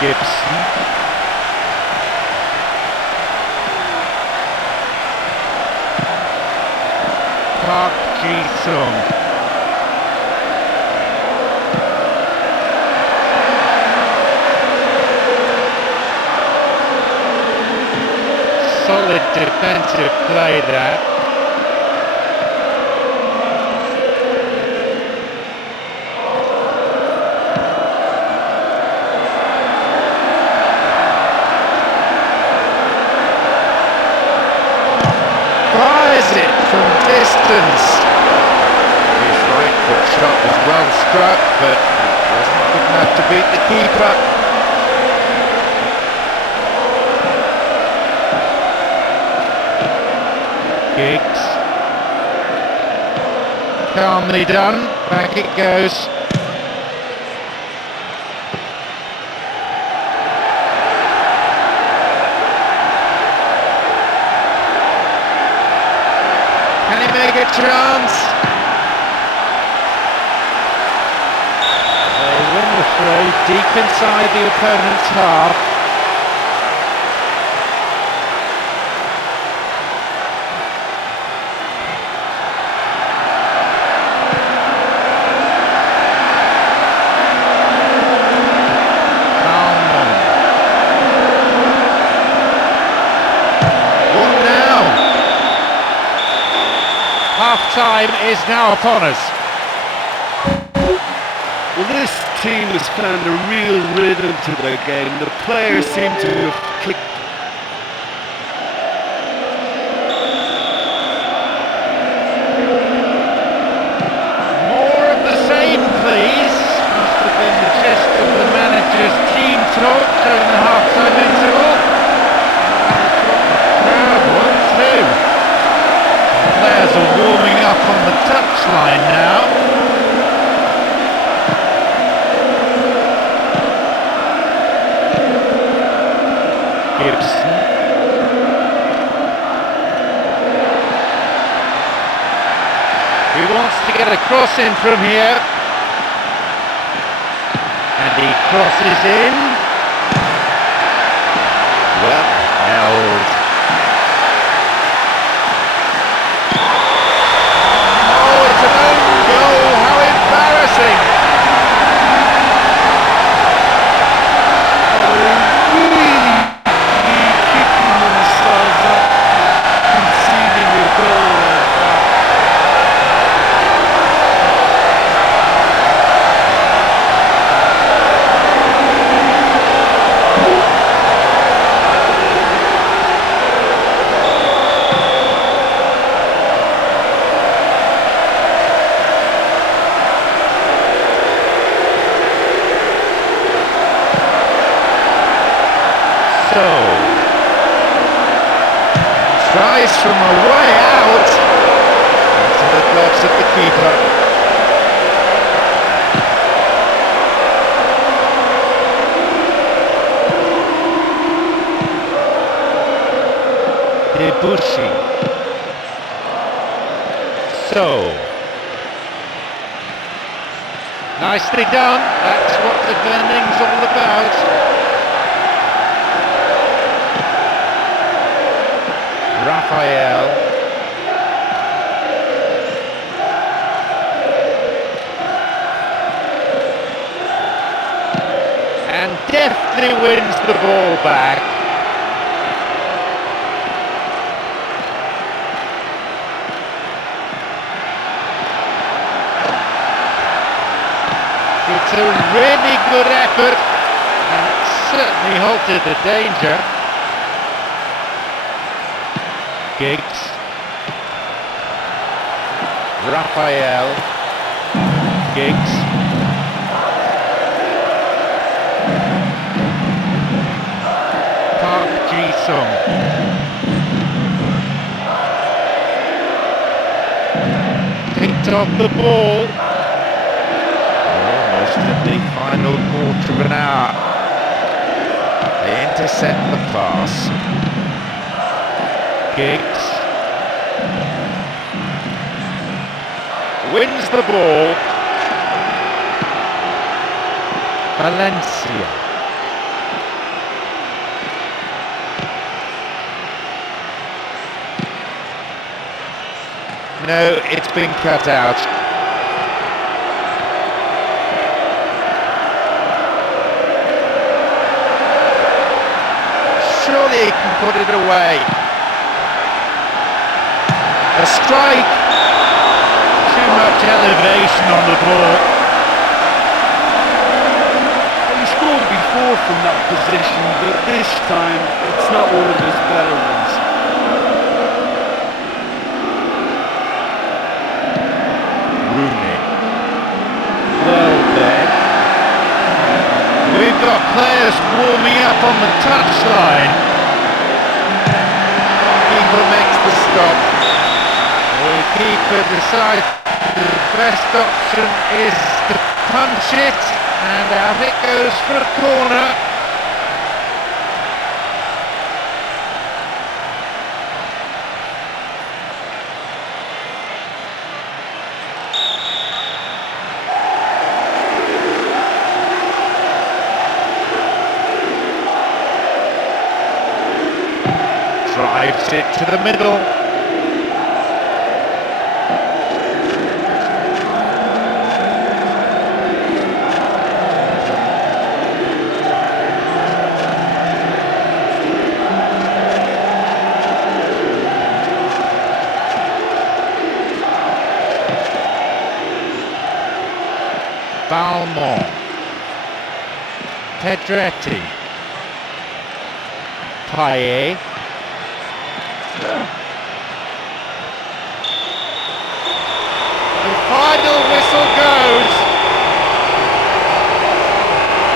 Gibson. Park Ji-sung. Solid defensive play there. Fires it from distance. His right foot shot was well struck, but it wasn't good enough to beat the keeper. Giggs. Calmly done. Back it goes. Can he make a chance? They win the throw deep inside the opponent's half. Half-time is now upon us. Well, this team has found a real rhythm to their game. The players seem to have clicked. More of the same, please. Must have been the gist of the manager's team talk during the half-time interval. Crowd wants too. Players are warming up on the touchline now. Gibson. He wants to get a cross in from here. And he crosses in. Well held. Nice from a way out. Into the gloves of the keeper. Debussy. So. Nicely done. That's what the burning's all about. Raphael. And deftly wins the ball back. It's a really good effort, and it certainly halted the danger. Giggs. Raphael. Giggs. Park Ji-sung. Picked off the ball. Almost in the final quarter of an hour. They intercept the pass. Giggs wins the ball. Valencia. No, it's been cut out. Surely he can put it away. A strike. Too much elevation on the ball. Well, he scored before from that position, but this time it's not one of his better ones. Rooney. Well then. We've got players warming up on the touchline. Keeper makes the stop. The keeper decides the best option is to punch it, and out it goes for a corner. Drives it to the middle. Balmont. Pedretti. Payet. The final whistle goes.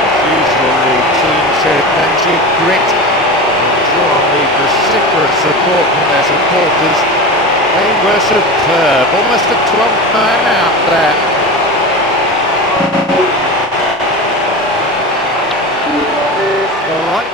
As usual, the team showed plenty of grit and draw on the vociferous support from their supporters. They were superb, almost a 12th man out there. All right.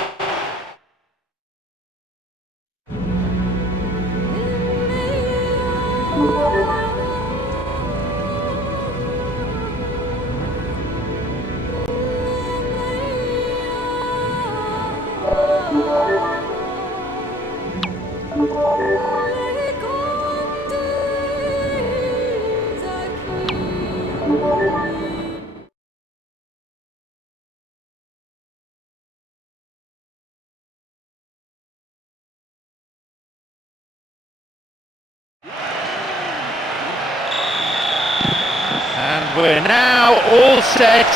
And we're now all set.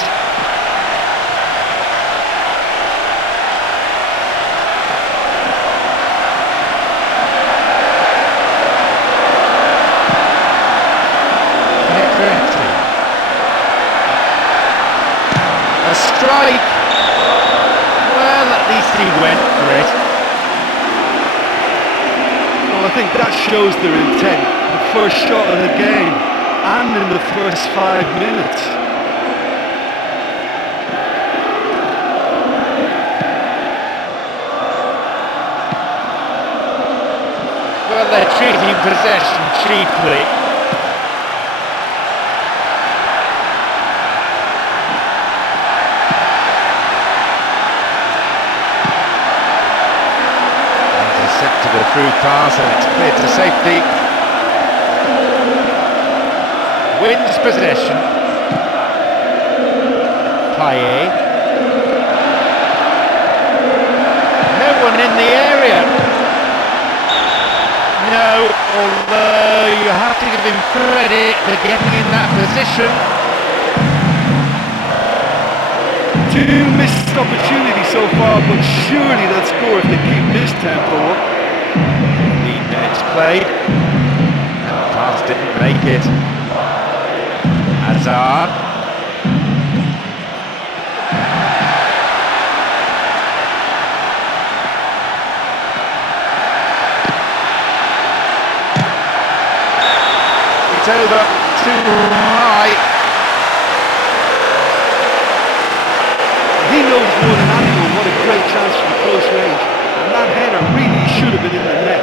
Pedretti. A strike. Well, at least he went for it. Well, I think that shows their intent. The first shot of the game, and in the first 5 minutes. Well, they're treating possession cheaply. Interceptable through pass, and it's cleared to safety. Wins possession. Payet. No one in the area. No, although you have to give him credit for getting in that position. Two missed opportunities so far, but surely they'll score if they keep this tempo up. 15 minutes played. And pass didn't make it. Hazard. It's over, too high. He knows more than anyone what a great chance from close range, and that header really should have been in the net.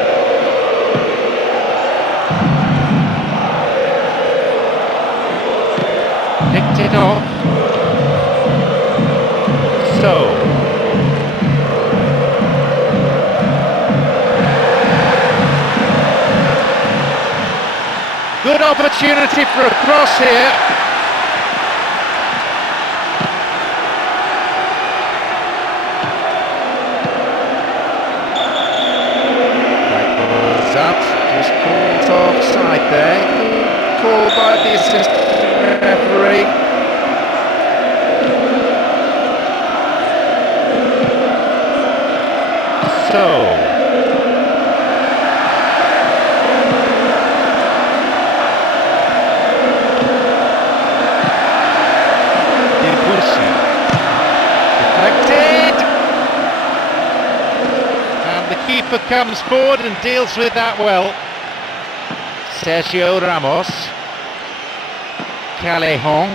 Picked it off. So. Good opportunity for a cross here. Up, just called offside there. Called by the assistant referee. So. Deflected. And the keeper comes forward and deals with that well. Sergio Ramos. Callejon.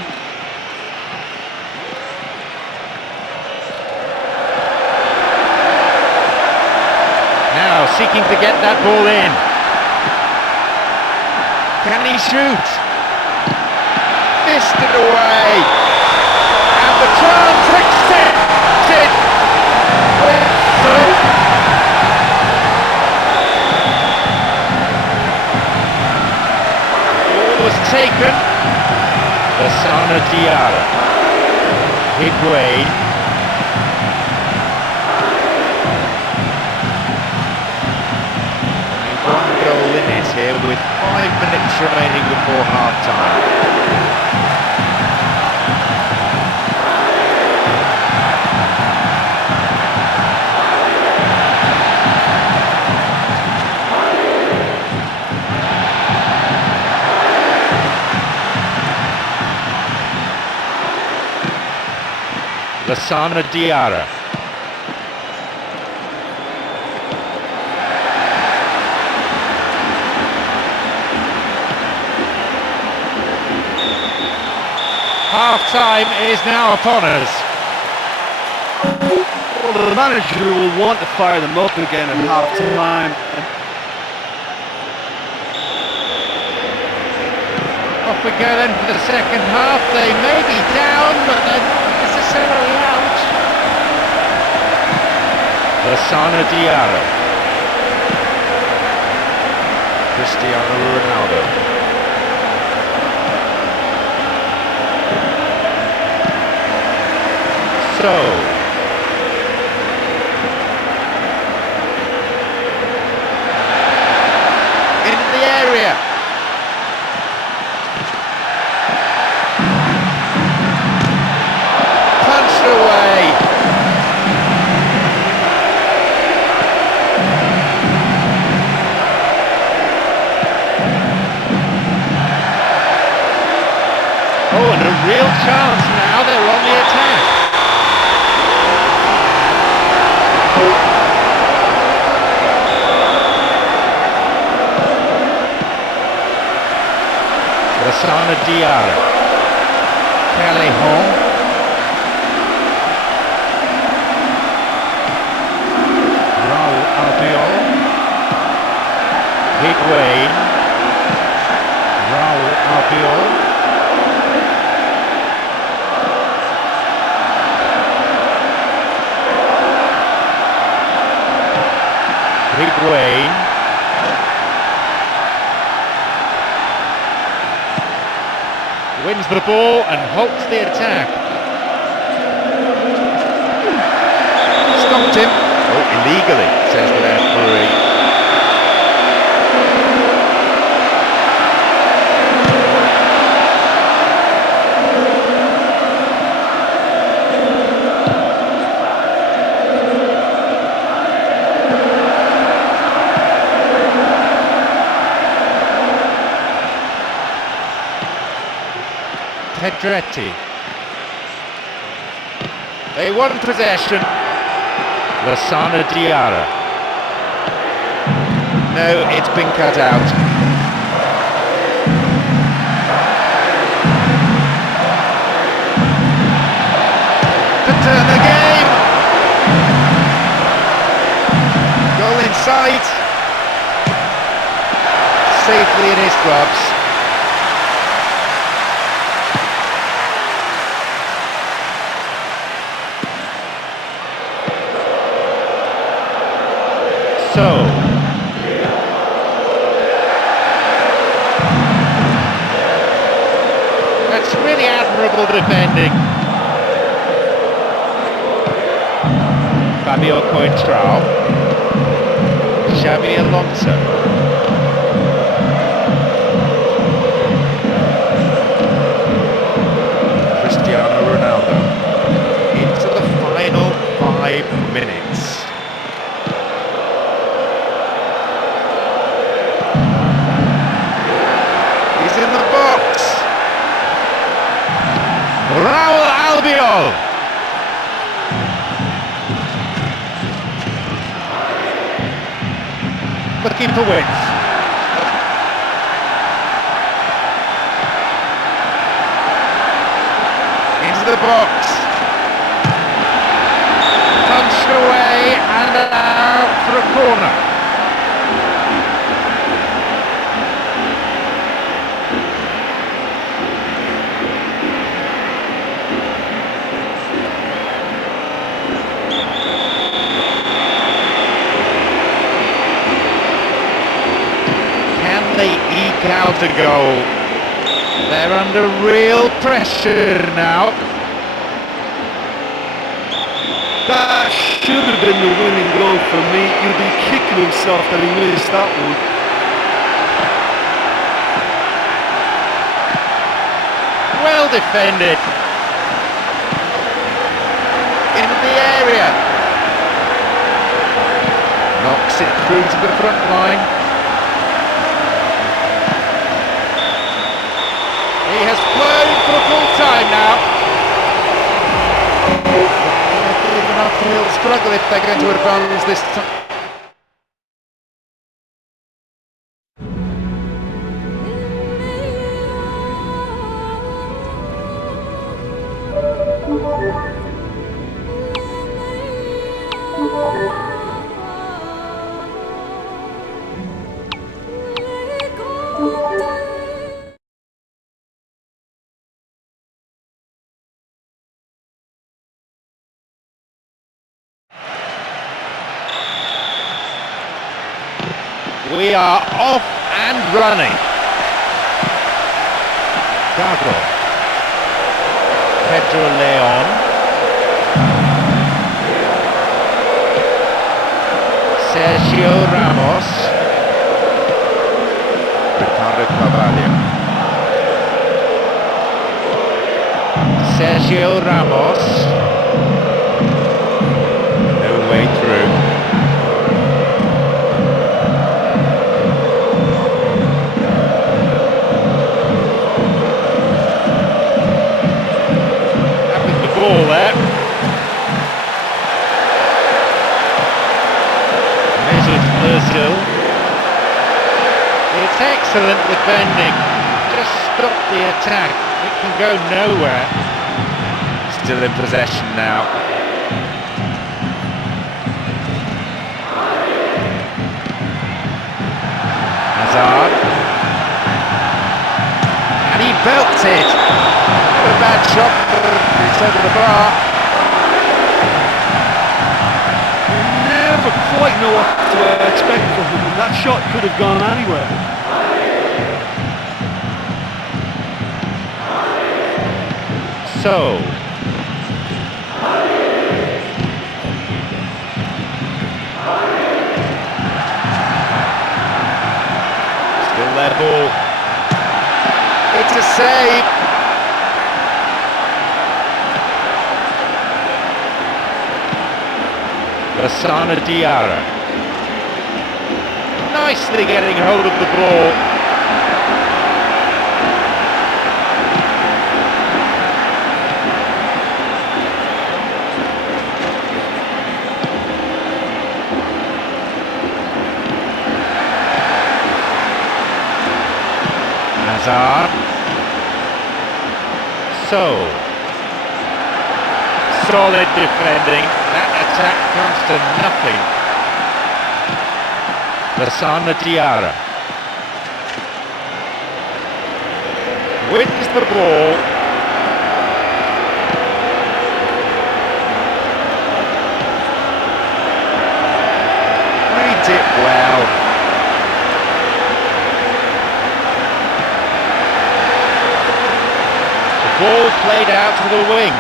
Now seeking to get that ball in. Can he shoot? Missed it away. And the chance extended. Ball was taken. Lassana Diarra. Higuain. One goal in it here with 5 minutes remaining before half-time. Lassana Diarra. Half-time is now upon us. Well, the manager will want to fire them up again at half-time. Off we go then for the second half. They may be down, but they're not necessarily out. Lassana Diarra. Cristiano Ronaldo. So. Into the area. Punched away. Oh, and a real chance now. They're on the attack. Diarra. Callejon. Raul Albiol. Higuain. Raul Albiol. Higuain. Wins the ball and halts the attack. Stopped him. Oh, illegally, says the referee. Pedretti. They won possession. Lassana Diarra. No, it's been cut out. To turn the game. Goal in sight. Safely in his gloves. So, that's really admirable defending. Fabio Coentrao, Xabi Alonso. Cristiano Ronaldo. Into the final 5 minutes. In the box. Raul Albiol. Looking for wins. Into the box. Punched away and out for a corner. They eke out a goal. They're under real pressure now. That should have been the winning goal for me. He'll be kicking himself that he missed that one. Well defended. In the area. Knocks it through to the front line. He has played for full time now. Even after he'll struggle if they're going to advance this time. We are off and running. Gago. Pedro Leon. Sergio Ramos. Ricardo Carvalho. Sergio Ramos. No way through. Ball there. Measured Ozil. It's excellent defending. Just stop the attack. It can go nowhere. Still in possession now. Hazard. And he belts it. Not a bad shot, but it's over the bar. You never quite know what to expect from him, and that shot could have gone anywhere. So, still level. It's a save. Lassana Diarra. Nicely getting hold of the ball. Hazard. So, solid defending. That attack comes to nothing. Lassana Diarra wins the ball. Reads it well. Ball played out to the wing.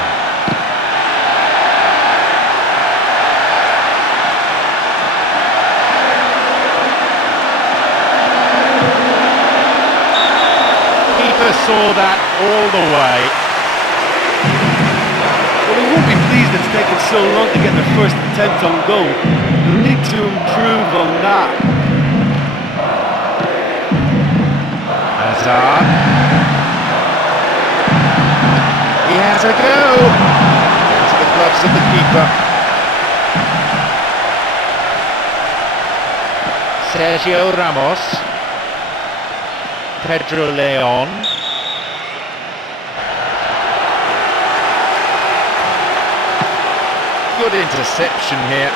Keeper saw that all the way. Well, they won't be pleased it's taken so long to get their first attempt on goal. They'll need to improve on that. Hazard. He has a go! Into the gloves of the keeper. Sergio Ramos. Pedro Leon. Good interception here.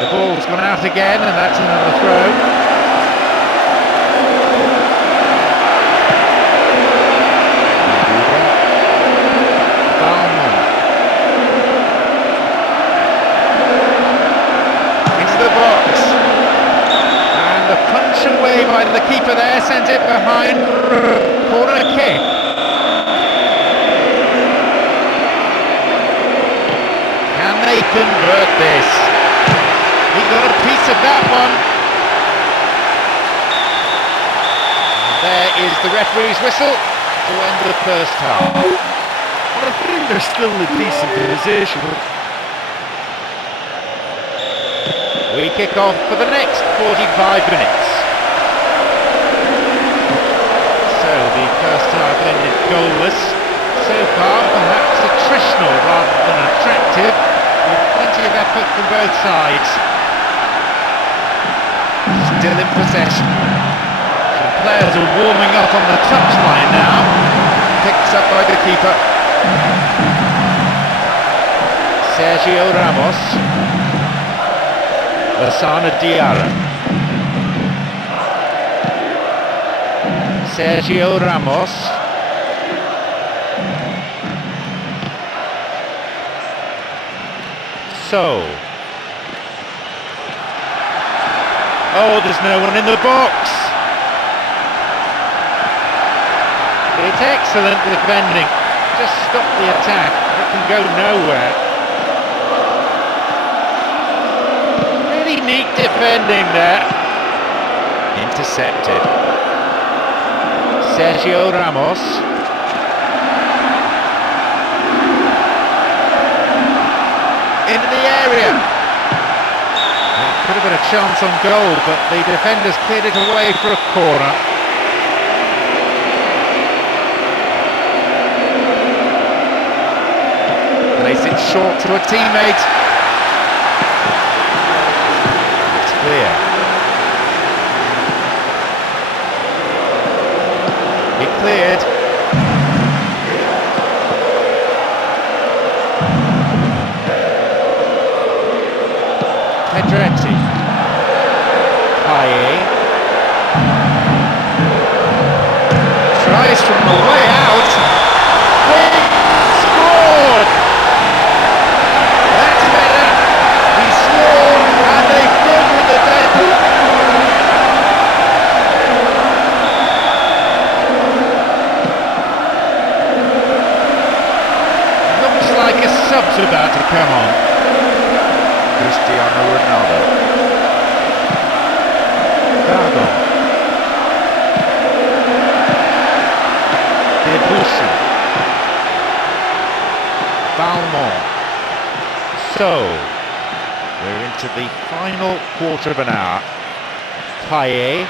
The ball's gone out again, and that's another throw. Away by the keeper there, sends it behind. Corner kick. Can they convert this? He got a piece of that one. And there is the referee's whistle to end the first half. Well, I think they're still in a decent position. We kick off for the next 45 minutes. The first half ended goalless. So far, perhaps attritional rather than attractive, with plenty of effort from both sides. Still in possession. The players are warming up on the touchline now. Picked up by the keeper. Sergio Ramos. Lassana Diarra. Sergio Ramos. So. Oh, there's no one in the box. It's excellent defending. Just stop the attack. It can go nowhere. Really neat defending there. Intercepted. Sergio Ramos. Into the area. It could have been a chance on goal, but the defenders cleared it away for a corner. Plays it short to a teammate. It's clear. sub's about to come on. Cristiano Ronaldo. Gago. Debussy. Valmont. So, we're into the final quarter of an hour. Payet.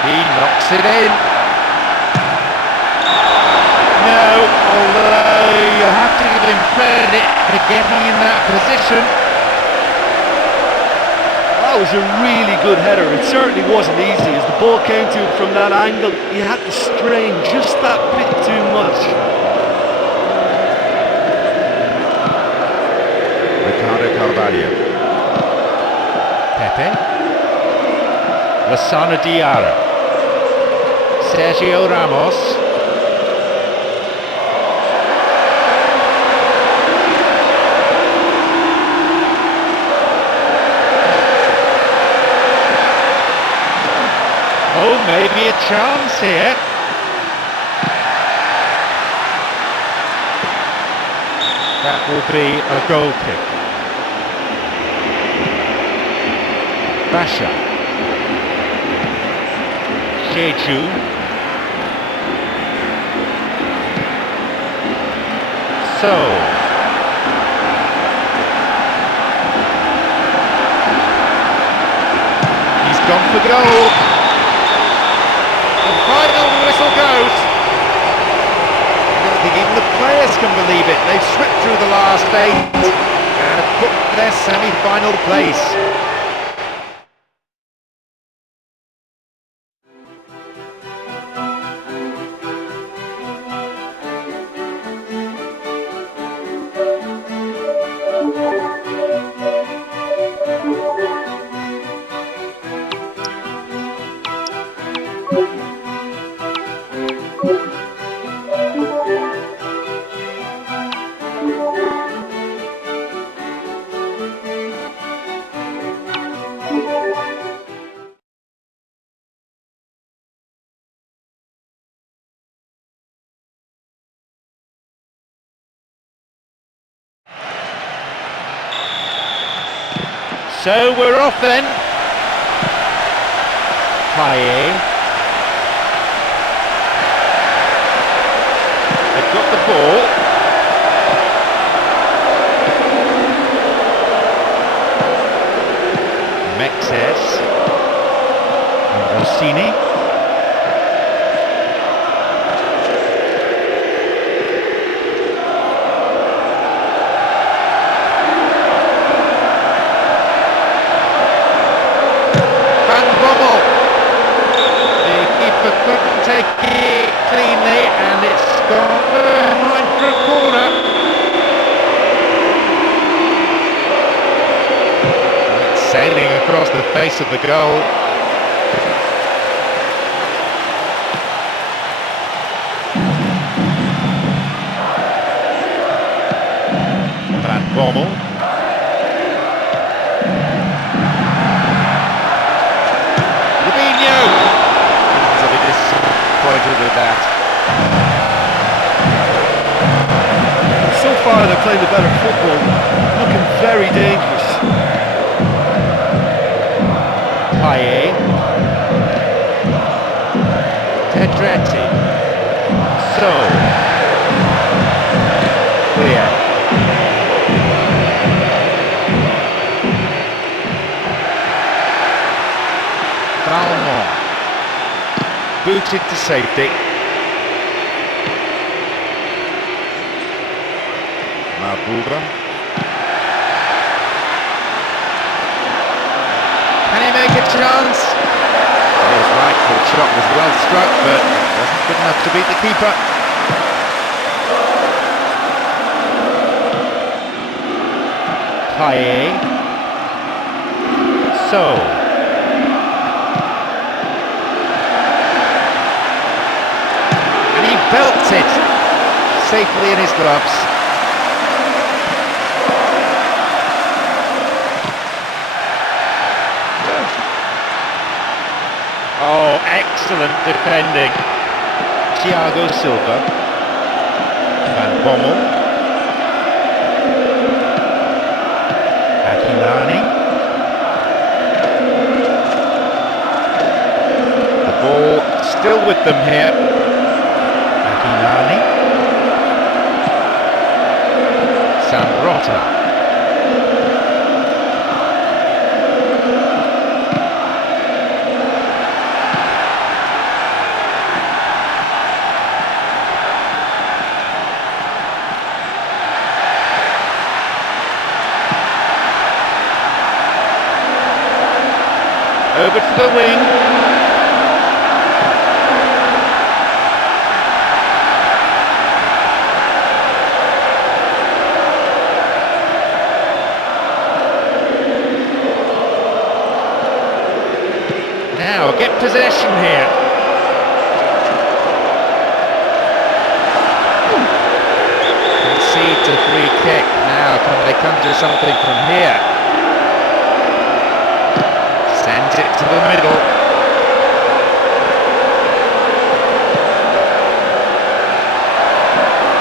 He knocks it in. No, although you have to give him credit for getting in that position. That was a really good header. It certainly wasn't easy. As the ball came to him from that angle, he had to strain just that bit too much. Ricardo Carvalho. Pepe. Lassana Diarra. Sergio Ramos. Oh, maybe a chance here. That will be a goal kick. Basha. Jeju. So, he's gone for goal. The final whistle goes. I don't think even the players can believe it. They've slipped through the last 8 and have booked their semi-final place. So we're off then. Payet. They've got the ball. Mexes. And Rossini. Couldn't take it cleanly, and it's gone behind for a corner. It's sailing across the face of the goal. Van Bommel. With that. So far they're playing the better football, looking very dangerous. Payet. Pedretti. So. Clear. Valmont. Booted to safety. Mabuba. Can he make a chance? His right foot shot was well struck, but wasn't good enough to beat the keeper. Payet. So. Belts it safely in his gloves. Oh, excellent defending. Thiago Silva. Van Bommel. Aquilani. The ball still with them here. Aquilani. Sambrotta. Over to the wing. Now get possession here. Concede to free kick. Now can they conjure something from here? Sends it to the middle.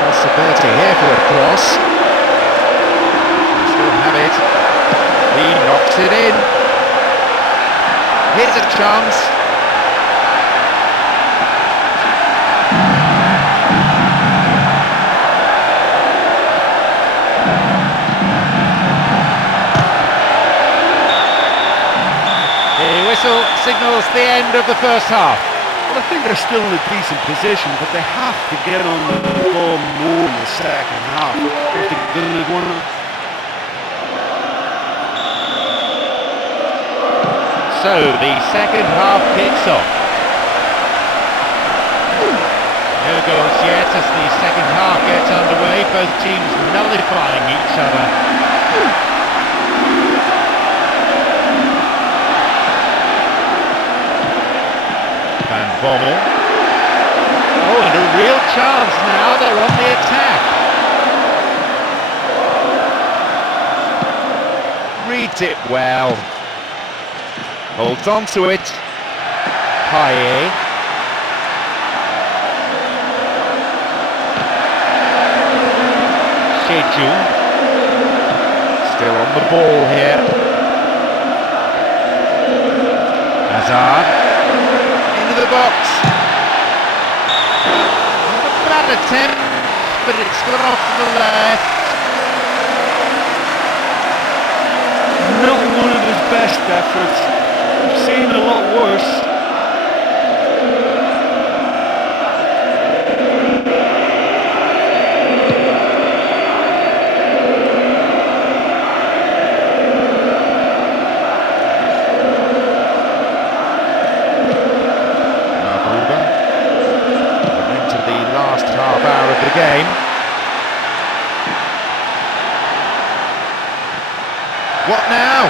Possibility here for a cross. They still have it. He knocks it in. Here's a chance. The whistle signals the end of the first half. Well, I think they're still in a decent position, but they have to get on the ball more in the second half if they're going to win it. So the second half kicks off. No goals yet as the second half gets underway, both teams nullifying each other. Van Bommel. Oh, and a real chance now, they're on the attack. Reads it well. Holds on to it. Payet. Sheju. Still on the ball here. Hazard. Into the box. Not a bad attempt, but it's gone off to the left. Not one of his best efforts. I've seen a lot worse. We're into the last half hour of the game. What now?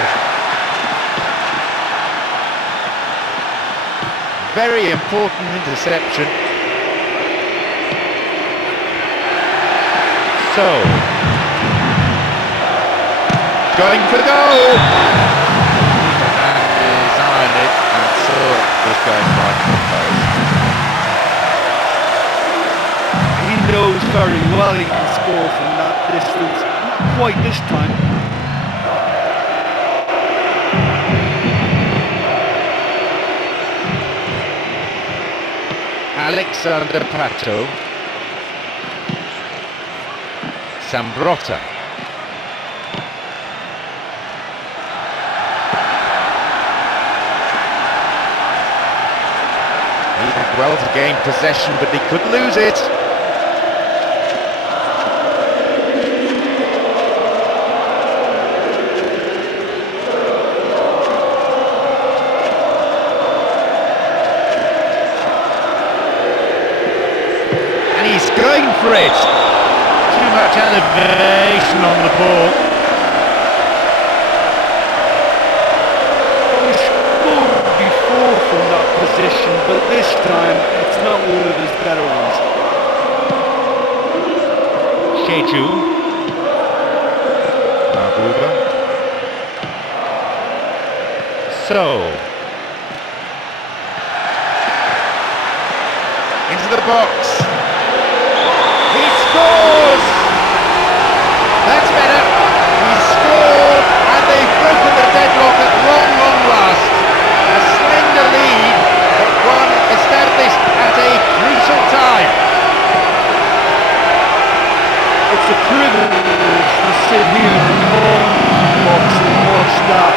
Very important interception. So, going for the goal. Designed it and saw it was going right to the post. He knows very well he can score from that distance. Not quite this time. Alexander Pato. Sambrotta. He did well to gain possession, but he could lose it. Going for it. Too much elevation on the ball. He scored before from that position, but this time it's not one of his better ones. Sheju. Abuba. So. the box. He scores! That's better. He scored, and they've broken the deadlock at long last. A slender lead, but one established at a crucial time. It's a privilege to sit here in the box and watch that.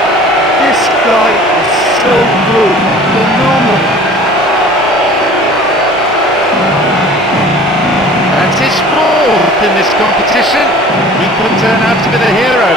This guy is so good, phenomenal. That's his fourth in this competition. He could turn out to be the hero.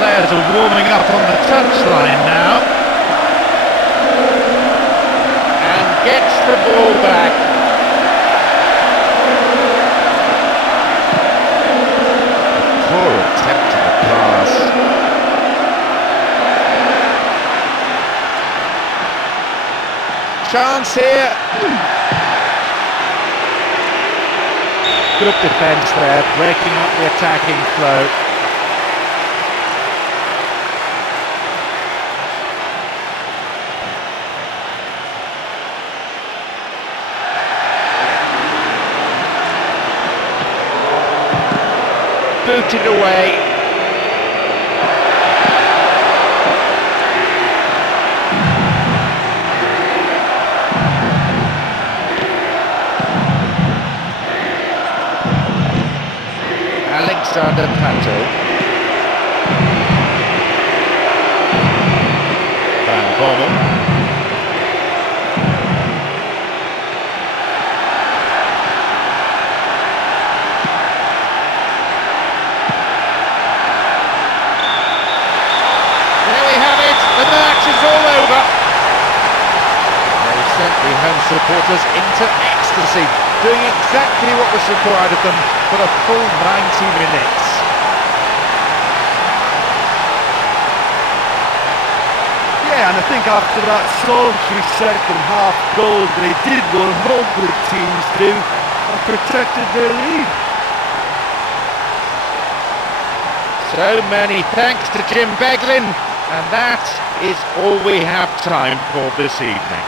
Players are warming up on the touchline now. And gets the ball back. Poor attempt at the pass. Chance here. Good defence there, breaking up the attacking flow. Booted away. Alexander Pato. Van Bommel. The home supporters into ecstasy, doing exactly what was required of them for a full 90 minutes. Yeah, and I think after that sultry second half goal, they did what all good teams do and protected their lead. So many thanks to Jim Beglin, and that is all we have time for this evening.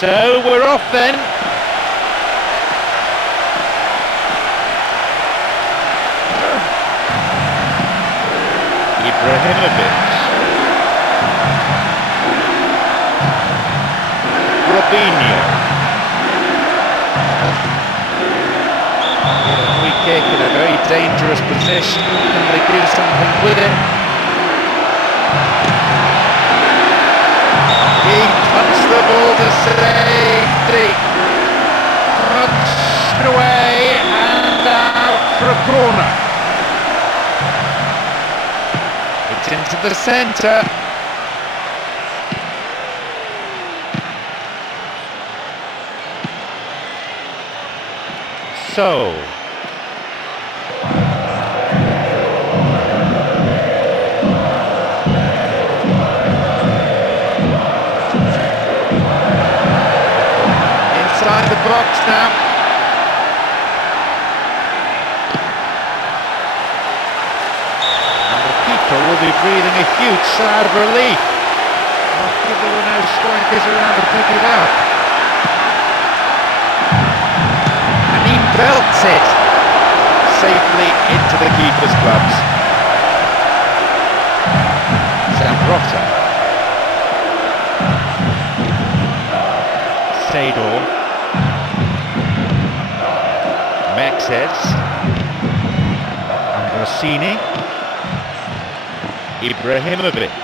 So we're off then. Ibrahimovic. Robinho. A free kick in a very dangerous position. Can they do something with it? He punts the ball to safety. the centre. So. Inside the box now. And the keeper will be breathing a huge sigh of relief. After there were no strikers around to pick it up. And he belts it safely into the keeper's gloves. Zambrotta. Sador. Mexes. Ambrosini. Ibrahimovic.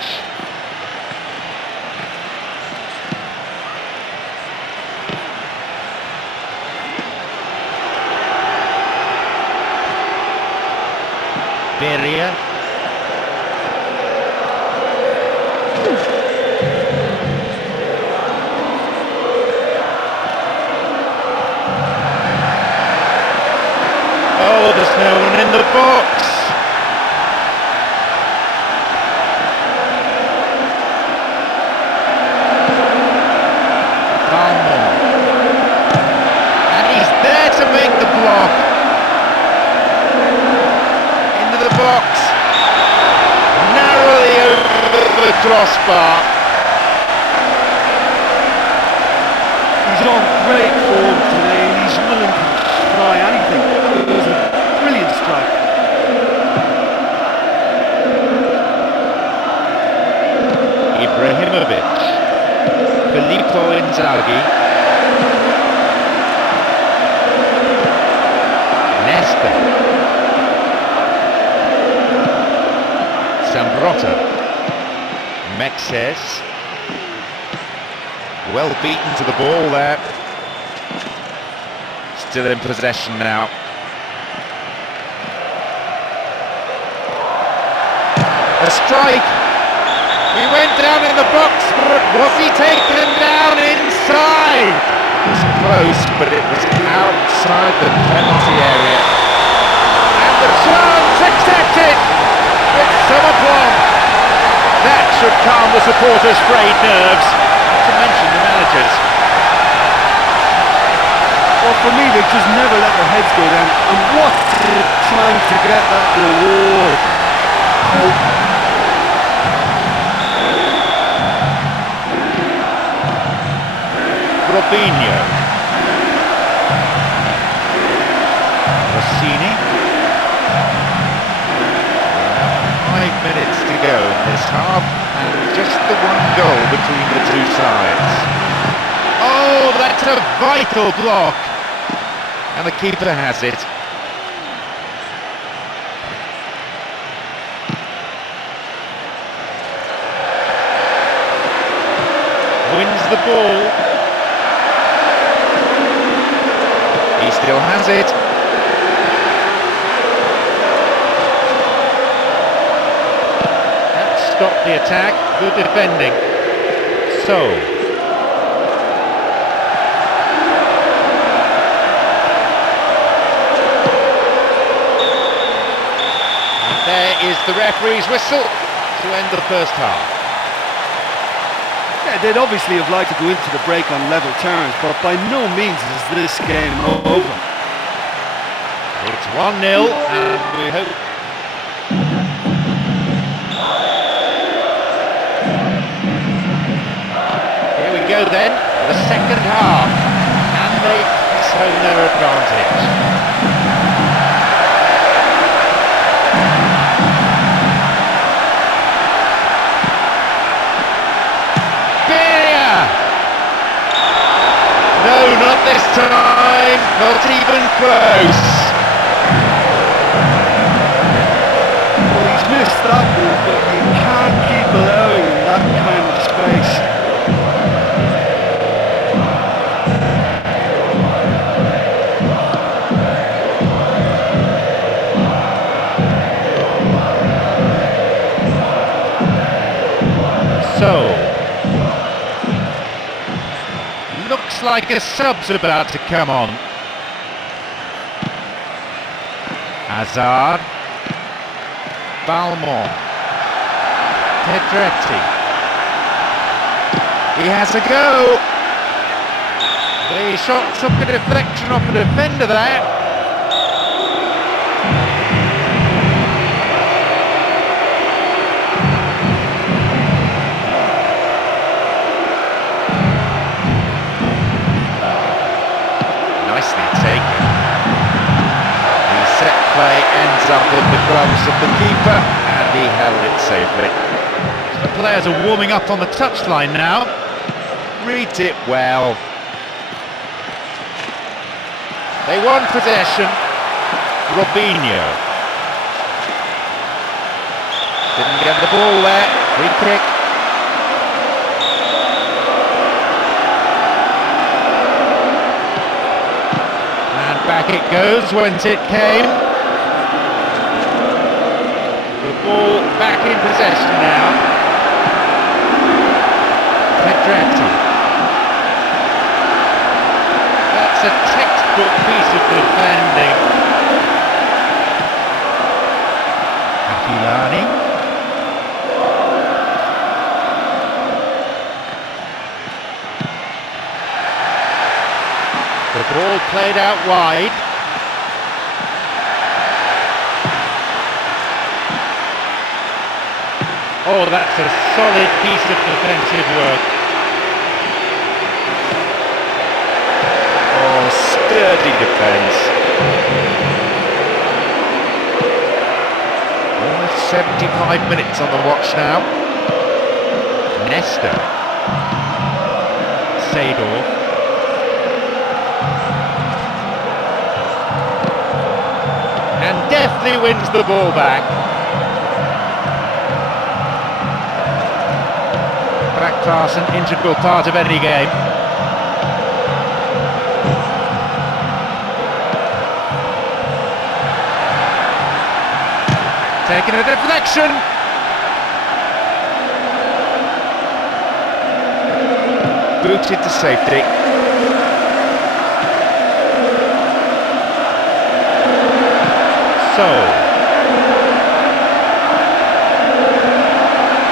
Beria. Oh, there's no one in the box. And he's there to make the block. Into the box. Narrowly over the crossbar. He's on great form today and he's willing to try anything. It was a brilliant strike. Ibrahimovic. Filippo Inzaghi. Nesta. Zambrotta. Mexes. Well beaten to the ball there. Still in possession now. A strike. He went down in the box. Was he taken down inside? It was close, but it was outside the penalty area. And the chance accepted with some aplomb. That should calm the supporters' frayed nerves, not to mention the managers. Well, for me, they just never let their heads go down. And what a time to get that reward. Robinho. Rossini. 5 minutes to go in this half, and just the one goal between the two sides. Oh, that's a vital block! And the keeper has it. Wins the ball. He still has it. That stopped the attack. Good defending. So. And there is the referee's whistle to end the first half. Yeah, they'd obviously have liked to go into the break on level terms, but by no means is this game over. It's 1-0, and we hope... Here we go then, the second half. Can they press home their advantage? No, not this time, not even close. Well, he's missed that one, but you can't keep allowing that kind of space. Looks like a sub's about to come on. Hazard. Balmont. Pedretti. He has a go. The shot took a deflection off the defender there. Nicely taken. The set play ends up in the gloves of the keeper, and he held it safely. So the players are warming up on the touchline now. Reads it well. They won possession. Robinho. Didn't get the ball there. Free kick. And back it goes whence it came. The ball back in possession now. Pedretti. That's a textbook piece of defending. Aquilani. The ball played out wide. Oh, that's a solid piece of defensive work. Oh, sturdy defence. Almost 75 minutes on the watch now. Nesta. Seydorf. And deftly wins the ball back. Back pass, an integral part of any game. Taking a deflection. Booted to safety. So,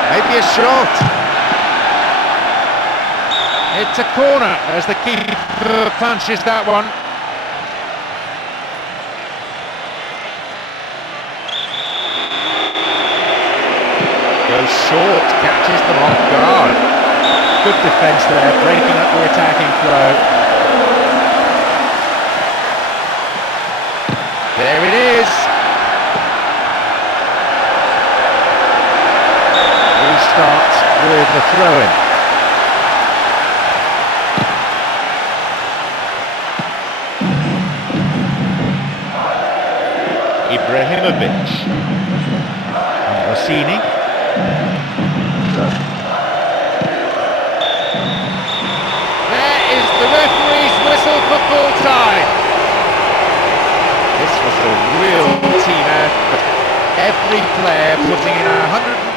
maybe a shot. It's a corner as the keeper punches that one. Goes short, catches them off guard. Good defence there, breaking up the attacking flow. There it is. Starts with the throw-in. Ibrahimovic. And Rossini. There is the referee's whistle for full time. This was a real team effort. Every player putting in 100.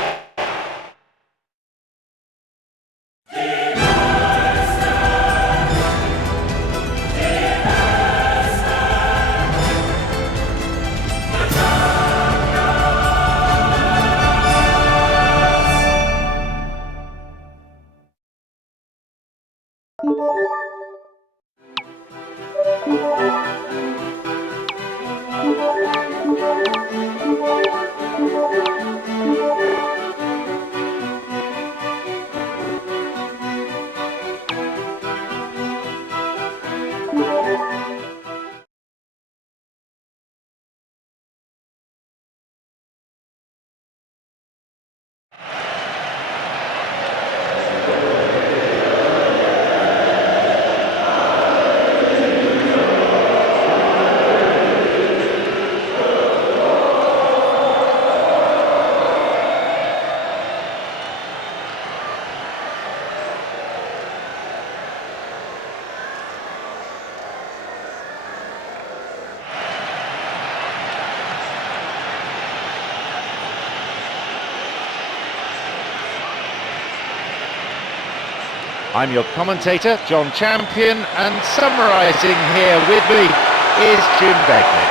I'm your commentator, John Champion, and summarising here with me is Jim Begley.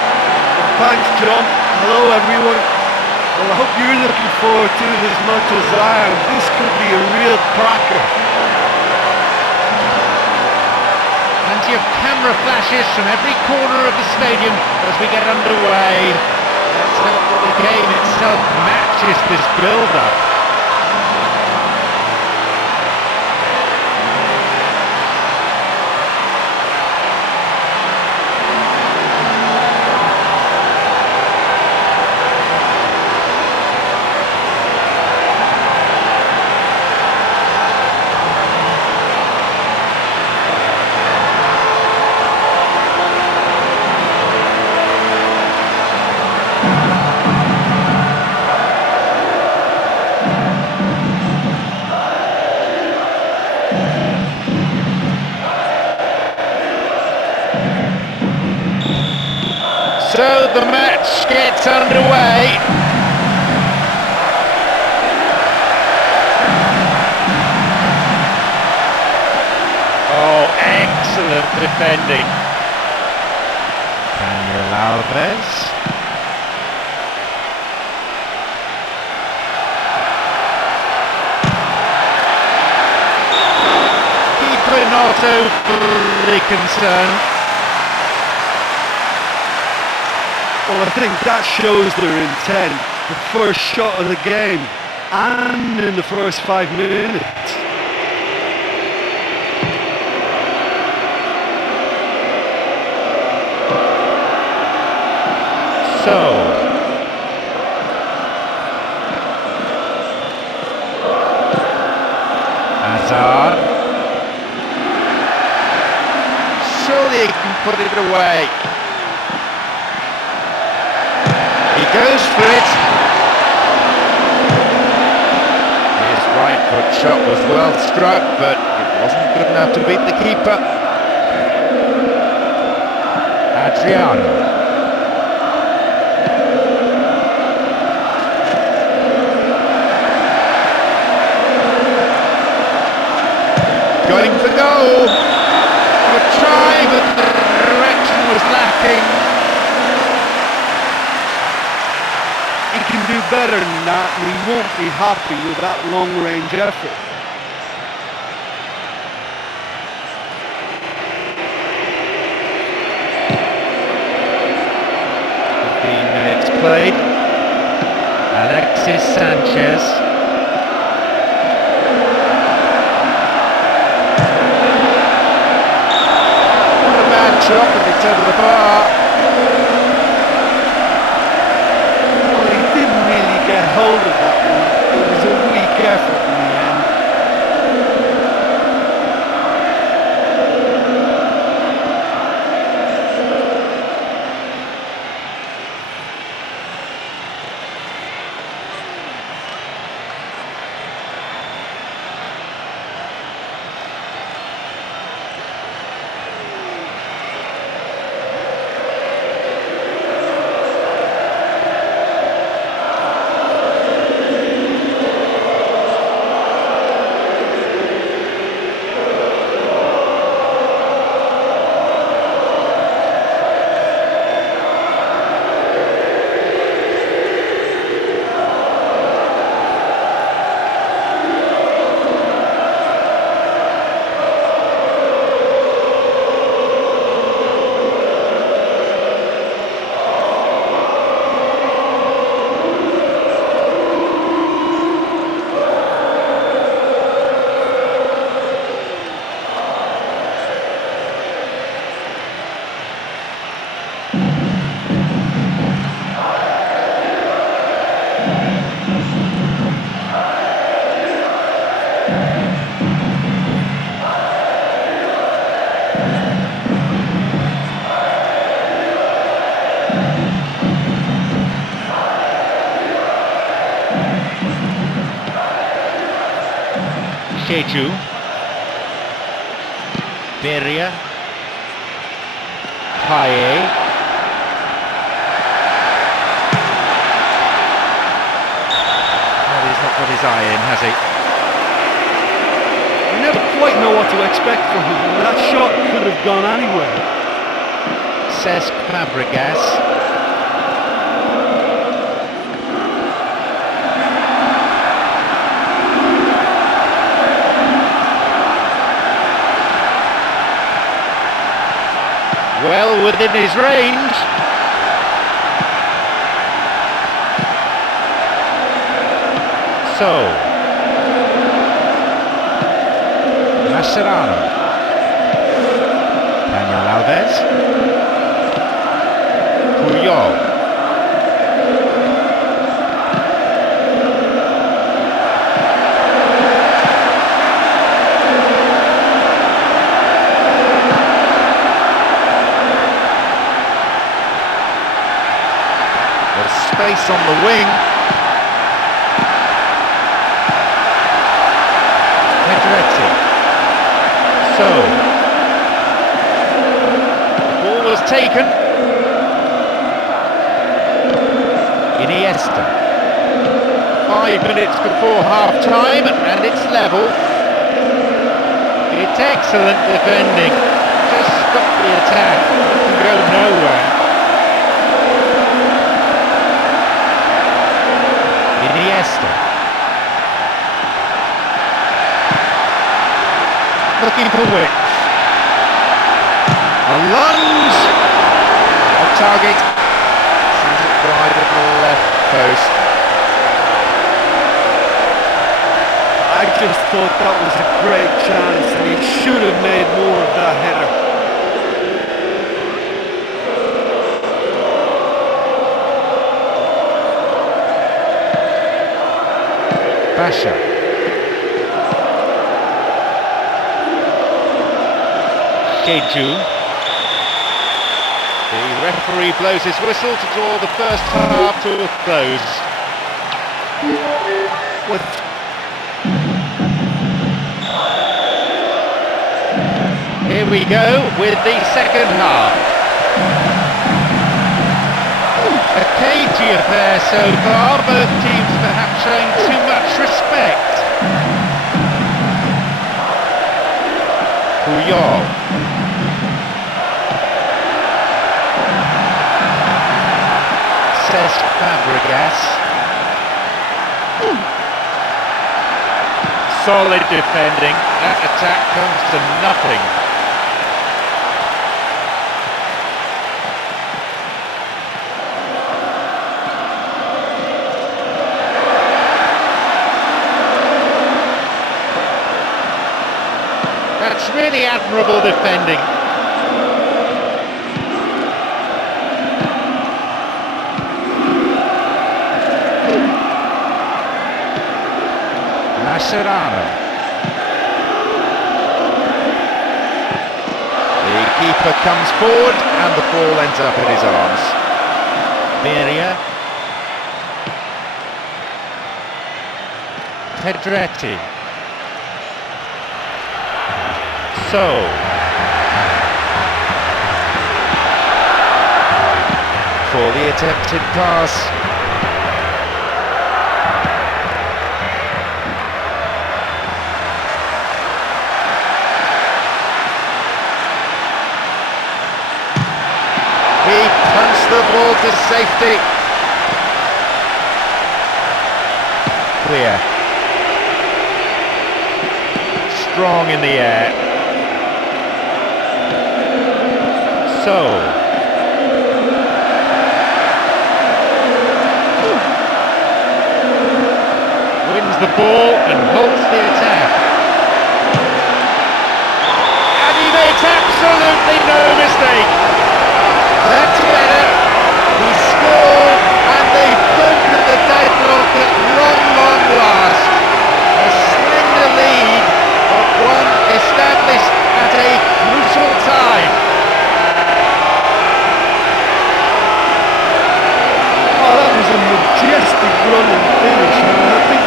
Thanks, John. Hello, everyone. Well, I hope you're looking forward to it as much as I am. This could be a real cracker. Plenty of camera flashes from every corner of the stadium as we get underway. Let's hope that the game itself matches this build-up. So the match gets underway. Oh, excellent defending. Daniel Alves. Keeper not overly concerned. Well, I think that shows their intent. The first shot of the game, and in the first 5 minutes. So, Hazard. Surely he can put it away. He goes for it. His right foot shot was well struck, but it wasn't good enough to beat the keeper. Adriano. Going for goal. Good try, but the direction was lacking. He can do better than that, and he won't be happy with that long-range effort. Minutes played. Alexis Sanchez. What a bad shot, but it's over the bar. Get hold of that one. It was a weak effort in the end. Keju, Beria, Paye, well, he's not got his eye in, has he? You never quite know what to expect from him. That shot could have gone anywhere. Says Fabregas. Well within his range. So, Mascherano, Daniel Alves, Puyol, there's space on the wing. So, the ball was taken. Iniesta. 5 minutes before half-time, and it's level. It's excellent defending. Just stop the attack. It can go nowhere. Iniesta. Looking for width. A lunge! On target. Sees it wide at the left post. I just thought that was a great chance and he should have made more of that header. Basha. Keju. The referee blows his whistle to draw the first half to a close. Here we go with the second half. A cagey affair so far, both teams perhaps showing too much respect. Puyol. Says Fabregas. Solid defending. That attack comes to nothing. That's really admirable defending. Mascherano. The keeper comes forward and the ball ends up in his arms. Beria. Pedretti. So. For the attempted pass. He punched the ball to safety. Clear. Strong in the air. So. Wins the ball and halts the attack. And he makes absolutely no mistake. That's better. He scored and they've broken the deadlock at long last. A slender lead, but one established at a crucial time. Oh, that was a majestic run and finish. I think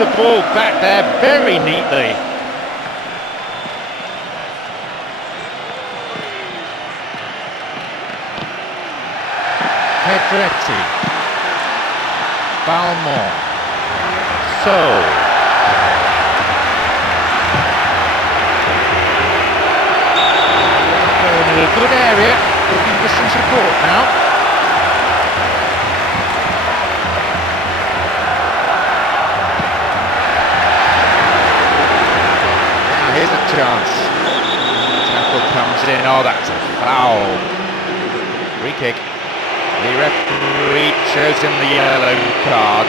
the ball back there very neatly. Pedretti. Balmont. So. In a good area, looking for some support now. Now here's a chance. Tackle comes in. Oh, that's a foul. Free kick. The referee shows him the yellow card.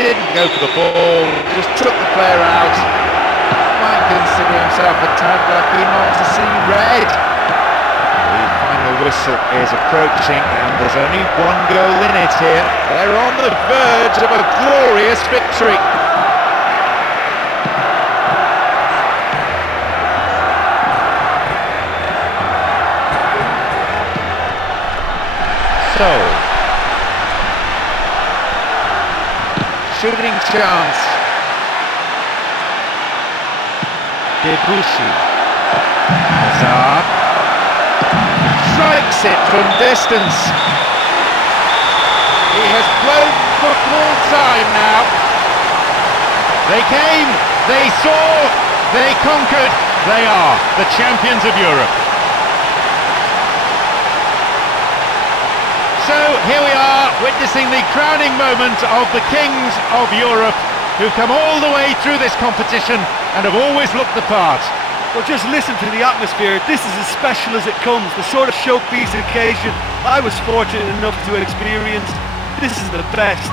Didn't go for the ball, just took the player out. Might consider himself a tad lucky not to see red. The final whistle is approaching and there's only one goal in it here. They're on the verge of a glorious victory. So. Shooting chance. Debussy. Hazard. Strikes it from distance. He has blown for full time now. They came, they saw, they conquered. They are the champions of Europe. So here we are, witnessing the crowning moment of the kings of Europe, who come all the way through this competition and have always looked the part. Well, just listen to the atmosphere. This is as special as it comes, the sort of showpiece occasion I was fortunate enough to experience. This is the best.